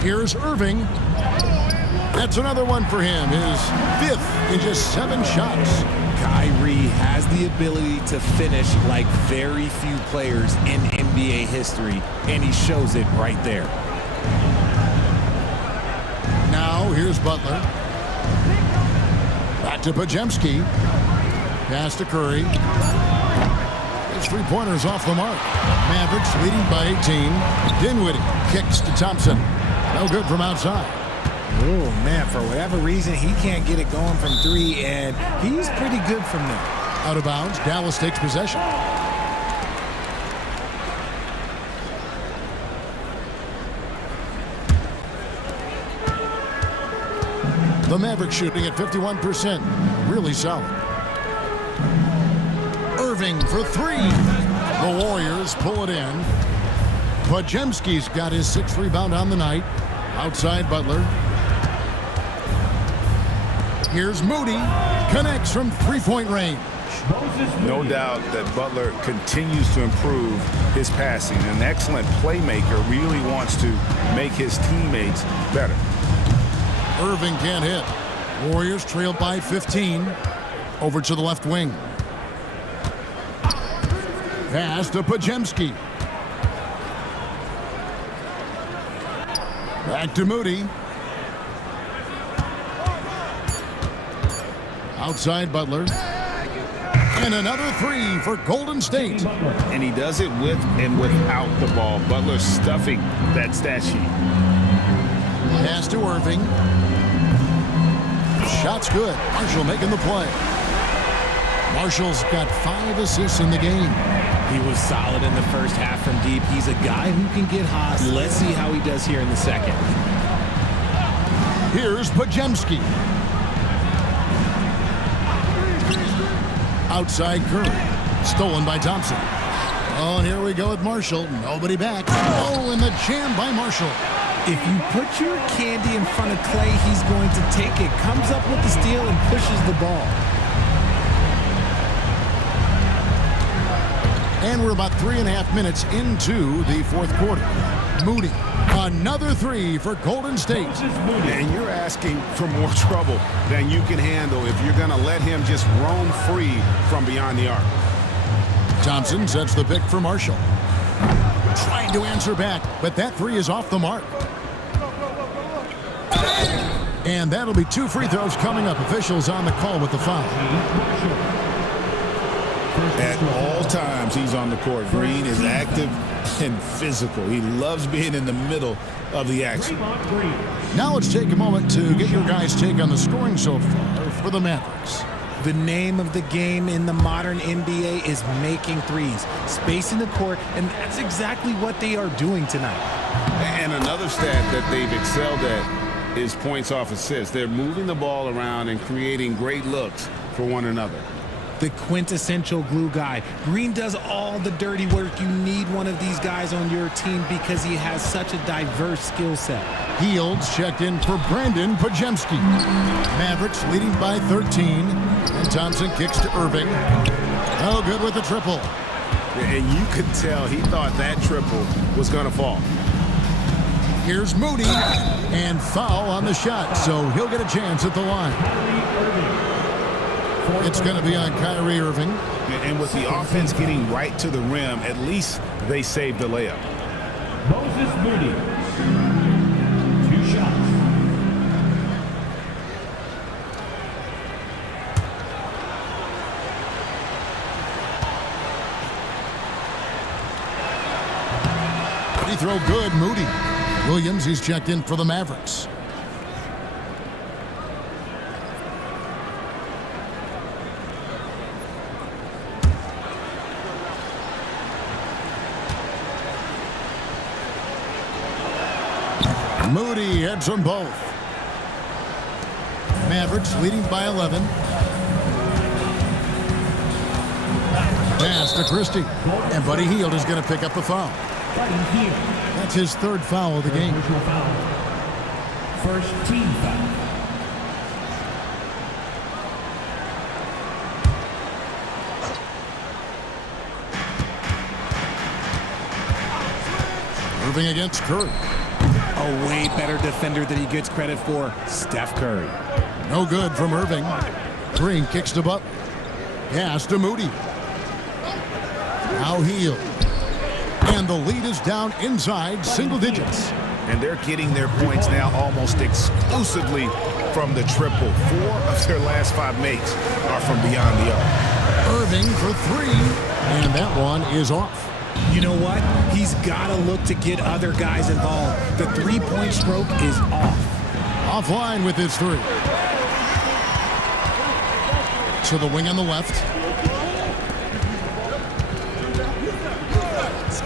Here's Irving. That's another one for him. His 5th in just 7 shots. Kyrie has the ability to finish like very few players in NBA history, and he shows it right there. Now here's Butler. Back to Podziemski. Pass to Curry. His 3-pointers off the mark. Mavericks leading by 18. Dinwiddie kicks to Thompson. No good from outside. Oh, man, for whatever reason, he can't get it going from 3, and he's pretty good from there. Out of bounds, Dallas takes possession. The Mavericks shooting at 51%. Really solid. Irving for 3. The Warriors pull it in. Podziemski's got his 6th rebound on the night. Outside Butler. Here's Moody. Connects from 3-point range. No doubt that Butler continues to improve his passing. An excellent playmaker, really wants to make his teammates better. Irving can't hit. Warriors trail by 15. Over to the left wing. Pass to Podziemski. Back to Moody. Outside Butler. And another 3 for Golden State. And he does it with and without the ball. Butler stuffing that stat sheet. Pass to Irving. Shot's good. Marshall making the play. Marshall's got 5 assists in the game. He was solid in the first half from deep. He's a guy who can get hot. Let's see how he does here in the second. Here's Pajemski. Outside Curry. Stolen by Thompson. Oh, and here we go with Marshall. Nobody back. Oh, and the jam by Marshall. If you put your candy in front of Clay, he's going to take it. Comes up with the steal and pushes the ball. And we're about 3.5 minutes into the fourth quarter. Moody, another 3 for Golden State. And you're asking for more trouble than you can handle if you're going to let him just roam free from beyond the arc. Thompson sets the pick for Marshall. Trying to answer back, but that 3 is off the mark. And that'll be 2 free throws coming up. Officials on the call with the foul. At all times, he's on the court. Green is active and physical. He loves being in the middle of the action. Now let's take a moment to get your guys' take on the scoring so far for the Mavericks. The name of the game in the modern NBA is making threes, spacing the court, and that's exactly what they are doing tonight. And another stat that they've excelled at is points off assists. They're moving the ball around and creating great looks for one another. The quintessential glue guy. Green does all the dirty work. You need one of these guys on your team because he has such a diverse skill set. Fields checked in for Brandon Pajemski. Mavericks leading by 13. And Thompson kicks to Irving. Oh, good with the triple. And you could tell he thought that triple was going to fall. Here's Moody. And foul on the shot, so he'll get a chance at the line. It's going to be on Kyrie Irving. And with the offense getting right to the rim, at least they saved the layup. Moses Moody. 2 shots. Free throw good, Moody. Williams, he's checked in for the Mavericks. Moody heads them both. Mavericks leading by 11. Pass to Christie. And Buddy Hield is going to pick up the foul. That's his 3rd foul of the game. First team foul. Irving against Curry. A way better defender than he gets credit for, Steph Curry. No good from Irving. Green kicks to Butler. Pass to Moody. Now Hield. And the lead is down inside single digits. And they're getting their points now almost exclusively from the triple. 4 of their last 5 makes are from beyond the arc. Irving for 3. And that one is off. You know what? He's got to look to get other guys involved. The 3-point stroke is off. Offline with his 3. To the wing on the left.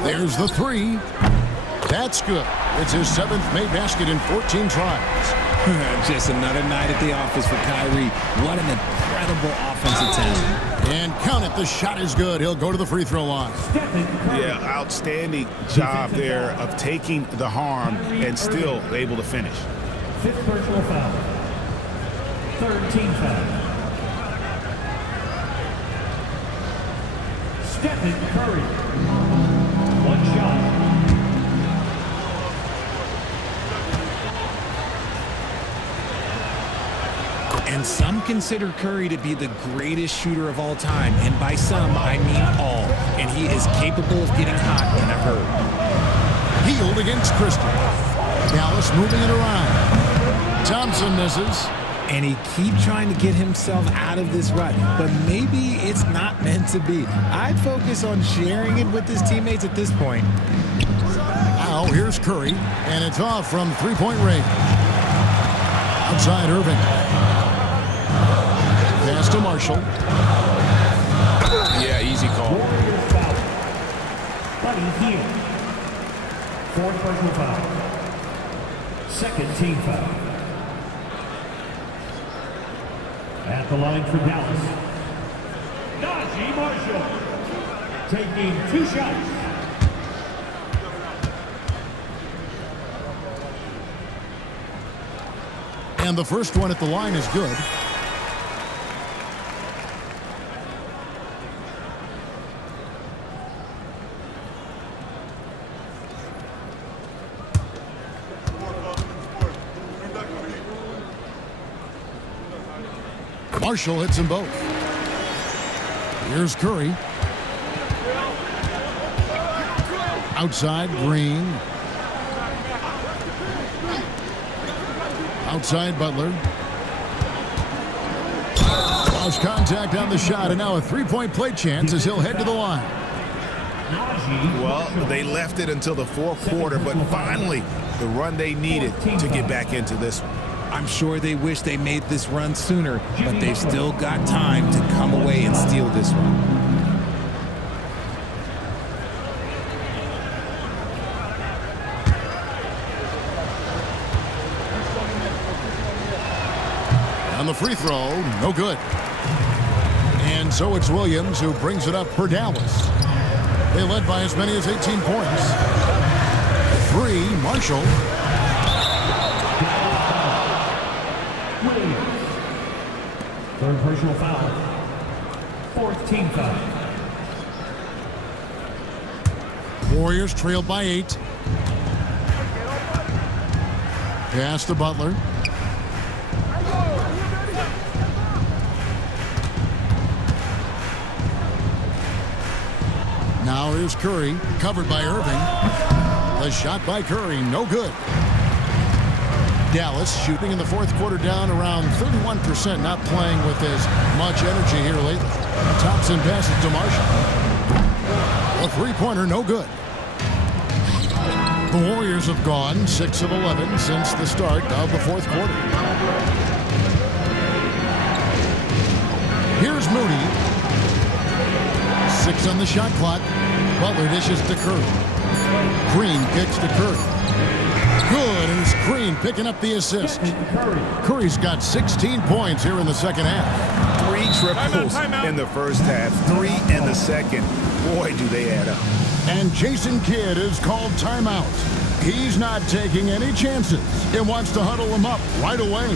There's the 3. That's good. It's his 7th made basket in 14 tries. Just another night at the office for Kyrie. What an incredible offensive talent. And count it, the shot is good. He'll go to the free throw line. Yeah, outstanding job there of taking the harm and still able to finish. 5th personal foul. 3rd team foul. Stephen Curry. 1 shot. And some consider Curry to be the greatest shooter of all time. And by some, I mean all. And he is capable of getting hot in a hurry. Hield against Christie. Dallas moving it around. Thompson misses. And he keeps trying to get himself out of this rut. But maybe it's not meant to be. I'd focus on sharing it with his teammates at this point. Now here's Curry. And it's off from 3-point range. Outside Irving. to Marshall. Yeah, easy call. Warriors foul. Buddy Hield. Fourth personal foul. Second team foul. At the line for Dallas, Najee Marshall. Taking 2 shots. And the first one at the line is good. Marshall hits them both. Here's Curry. Outside, Green. Outside, Butler. Lost contact on the shot, and now a three-point play chance as he'll head to the line. Well, they left it until the fourth quarter, but finally the run they needed to get back into this one. I'm sure they wish they made this run sooner, but they've still got time to come away and steal this one. On the free throw, no good. And so it's Williams who brings it up for Dallas. They led by as many as 18 points. 3, Marshall. Williams. Third personal foul. Fourth team foul. Warriors trailed by 8. Pass to Butler. Now here's Curry, covered by Irving. The shot by Curry, no good. Dallas shooting in the fourth quarter down around 31%, not playing with as much energy here lately. Thompson passes to Marshall. A three-pointer, no good. The Warriors have gone 6 of 11 since the start of the fourth quarter. Here's Moody. 6 on the shot clock. Butler dishes to Curry. Green kicks to Curry. Good, and it's Green picking up the assist. Curry's got 16 points here in the second half. 3 triples in the first half, 3 in the second. Boy, do they add up. And Jason Kidd is called timeout. He's not taking any chances. He wants to huddle them up right away.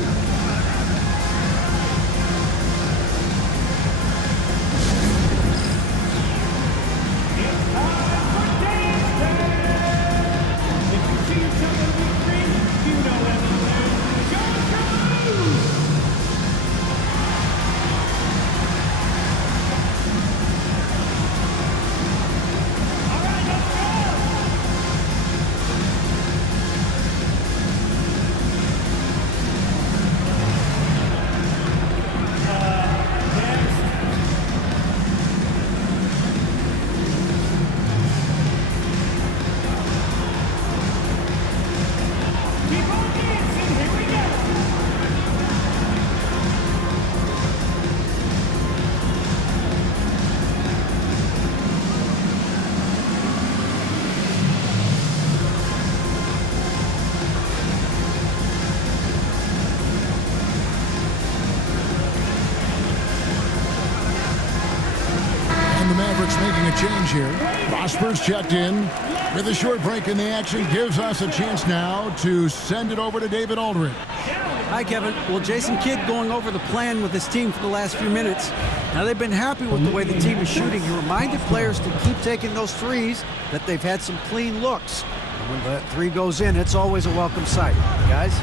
Making a change here. Prosper's checked in with a short break in the action. Gives us a chance now to send it over to David Aldridge. Hi, Kevin. Well, Jason Kidd going over the plan with his team for the last few minutes. Now, they've been happy with the way the team is shooting. He reminded players to keep taking those threes, that they've had some clean looks. And when that 3 goes in, it's always a welcome sight. Guys?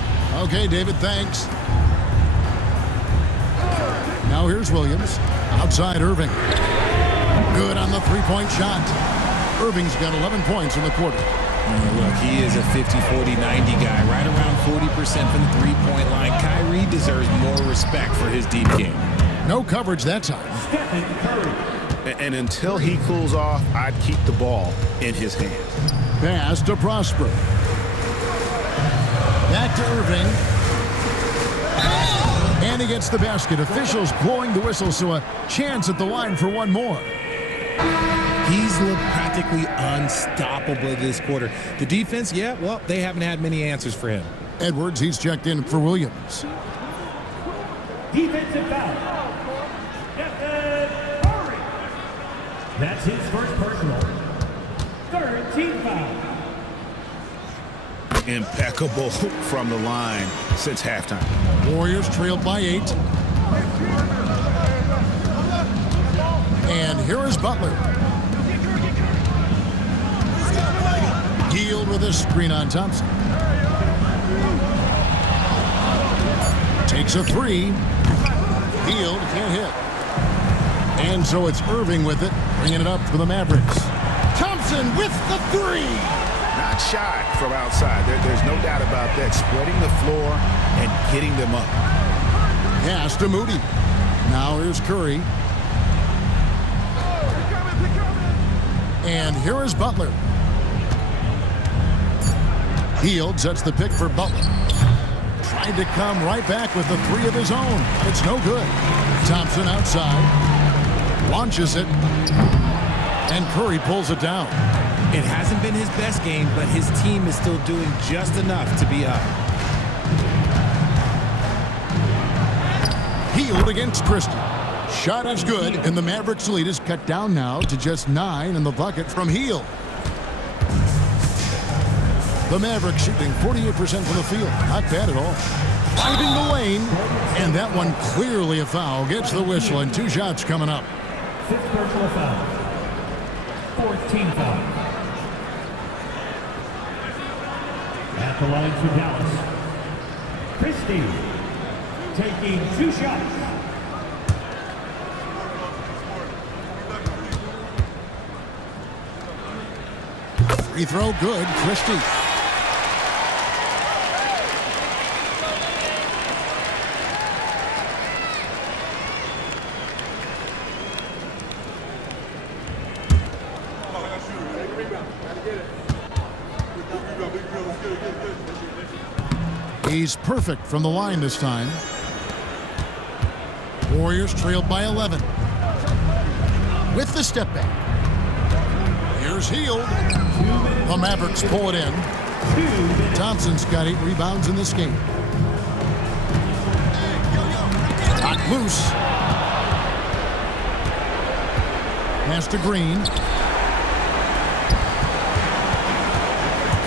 Okay, David, thanks. Now here's Williams. Outside Irving. Good on the three-point shot. Irving's got 11 points in the quarter. Look, he is a 50-40-90 guy, right around 40% from the three-point line. Kyrie deserves more respect for his deep game. No coverage that time. And until he cools off, I'd keep the ball in his hands. Pass to Prosper. Back to Irving. And he gets the basket. Officials blowing the whistle, so a chance at the line for one more. He's looked practically unstoppable this quarter. The defense, yeah, well, they haven't had many answers for him. Edwards, he's checked in for Williams. Defensive foul. Stephen Curry. That's his first personal. Third team foul. Impeccable from the line since halftime. Warriors trailed by 8. And here is Butler. Hield with a screen on Thompson. Takes a 3. Hield can't hit. And so it's Irving with it, bringing it up for the Mavericks. Thompson with the 3. Not shy from outside. There's no doubt about that. Spreading the floor and getting them up. Pass to Moody. Now here's Curry. And here is Butler. Hield sets the pick for Butler. Tried to come right back with the 3 of his own. It's no good. Thompson outside. Launches it. And Curry pulls it down. It hasn't been his best game, but his team is still doing just enough to be up. Hield against Christie. Shot is good, and the Mavericks lead is cut down now to just 9 in the bucket from Hield. The Mavericks shooting 48% from the field. Not bad at all. Finding the lane, and that one clearly a foul. Gets the whistle, and 2 shots coming up. 5th personal foul. 4th team foul. At the line for Dallas. Christie taking 2 shots. Free throw good. Christie. He's perfect from the line this time. Warriors trailed by 11. With the step back. Here's Hield. The Mavericks pull it in. Thompson's got 8 rebounds in this game. Knocked loose. Pass to Green.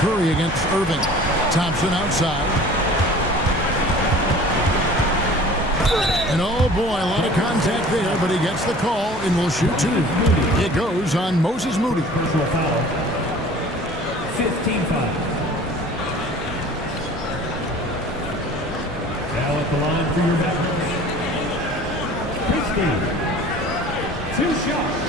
Curry against Irving. Thompson outside. And oh boy, a lot of contact there, but he gets the call and will shoot 2. It goes on Moses Moody. Personal foul. 15 foul. Now at the line for your Mavericks. Christie. 2 shots.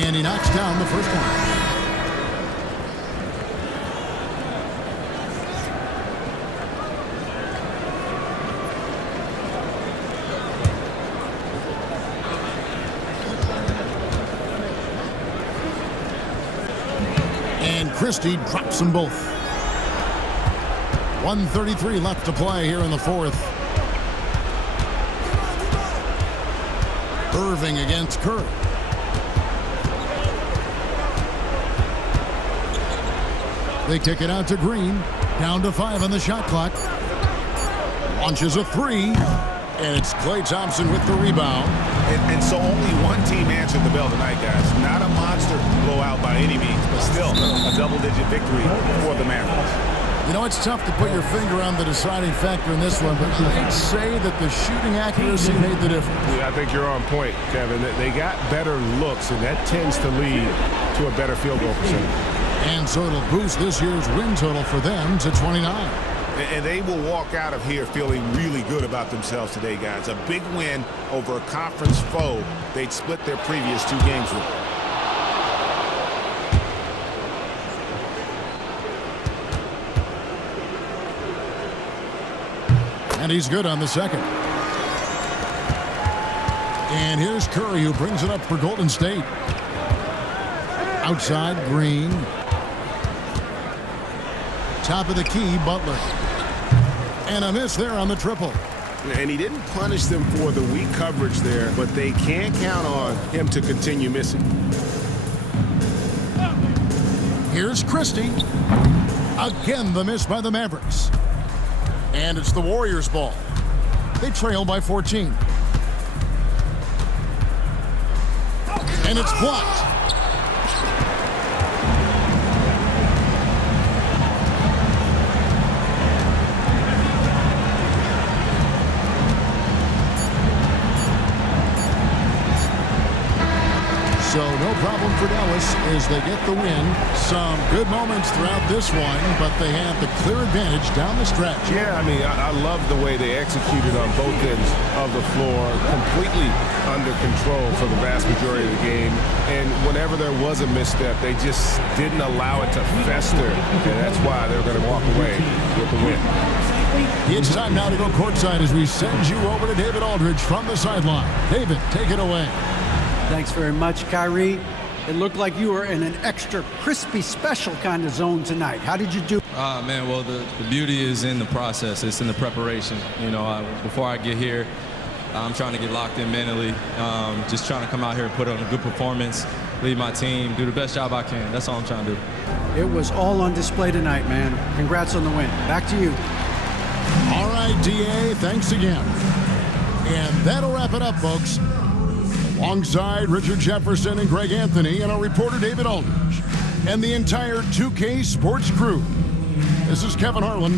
And he knocks down the first one. And Christie drops them both. 1:33 left to play here in the 4th. Irving against Curry. They kick it out to Green. Down to 5 on the shot clock. Launches a 3. And it's Klay Thompson with the rebound. And so only one team answered the bell tonight, guys. Not a monster blowout by any means, but still a double-digit victory for the Mavericks. You know, it's tough to put your finger on the deciding factor in this one, but I'd say that the shooting accuracy made the difference. Yeah, I think you're on point, Kevin. They got better looks, and that tends to lead to a better field goal percentage. And so it'll boost this year's win total for them to 29. And they will walk out of here feeling really good about themselves today, guys. A big win over a conference foe they'd split their previous 2 games with. And he's good on the second. And here's Curry, who brings it up for Golden State. Outside, Green. Top of the key, Butler. And a miss there on the triple. And he didn't punish them for the weak coverage there, but they can't count on him to continue missing. Here's Christie. Again, the miss by the Mavericks. And it's the Warriors' ball. They trail by 14. And it's blocked. So no problem for Dallas as they get the win. Some good moments throughout this one, but they have the clear advantage down the stretch. Yeah, I mean, I love the way they executed on both ends of the floor, completely under control for the vast majority of the game. And whenever there was a misstep, they just didn't allow it to fester, and that's why they're going to walk away with the win. It's time now to go courtside as we send you over to David Aldridge from the sideline. David, take it away. Thanks very much, Kyrie. It looked like you were in an extra crispy special kind of zone tonight. How did you do? Man, well, the beauty is in the process. It's in the preparation. You know, before I get here, I'm trying to get locked in mentally. Just trying to come out here and put on a good performance, lead my team, do the best job I can. That's all I'm trying to do. It was all on display tonight, man. Congrats on the win. Back to you. All right, DA, thanks again. And that'll wrap it up, folks. Alongside Richard Jefferson and Greg Anthony and our reporter David Aldridge and the entire 2K Sports crew. This is Kevin Harlan.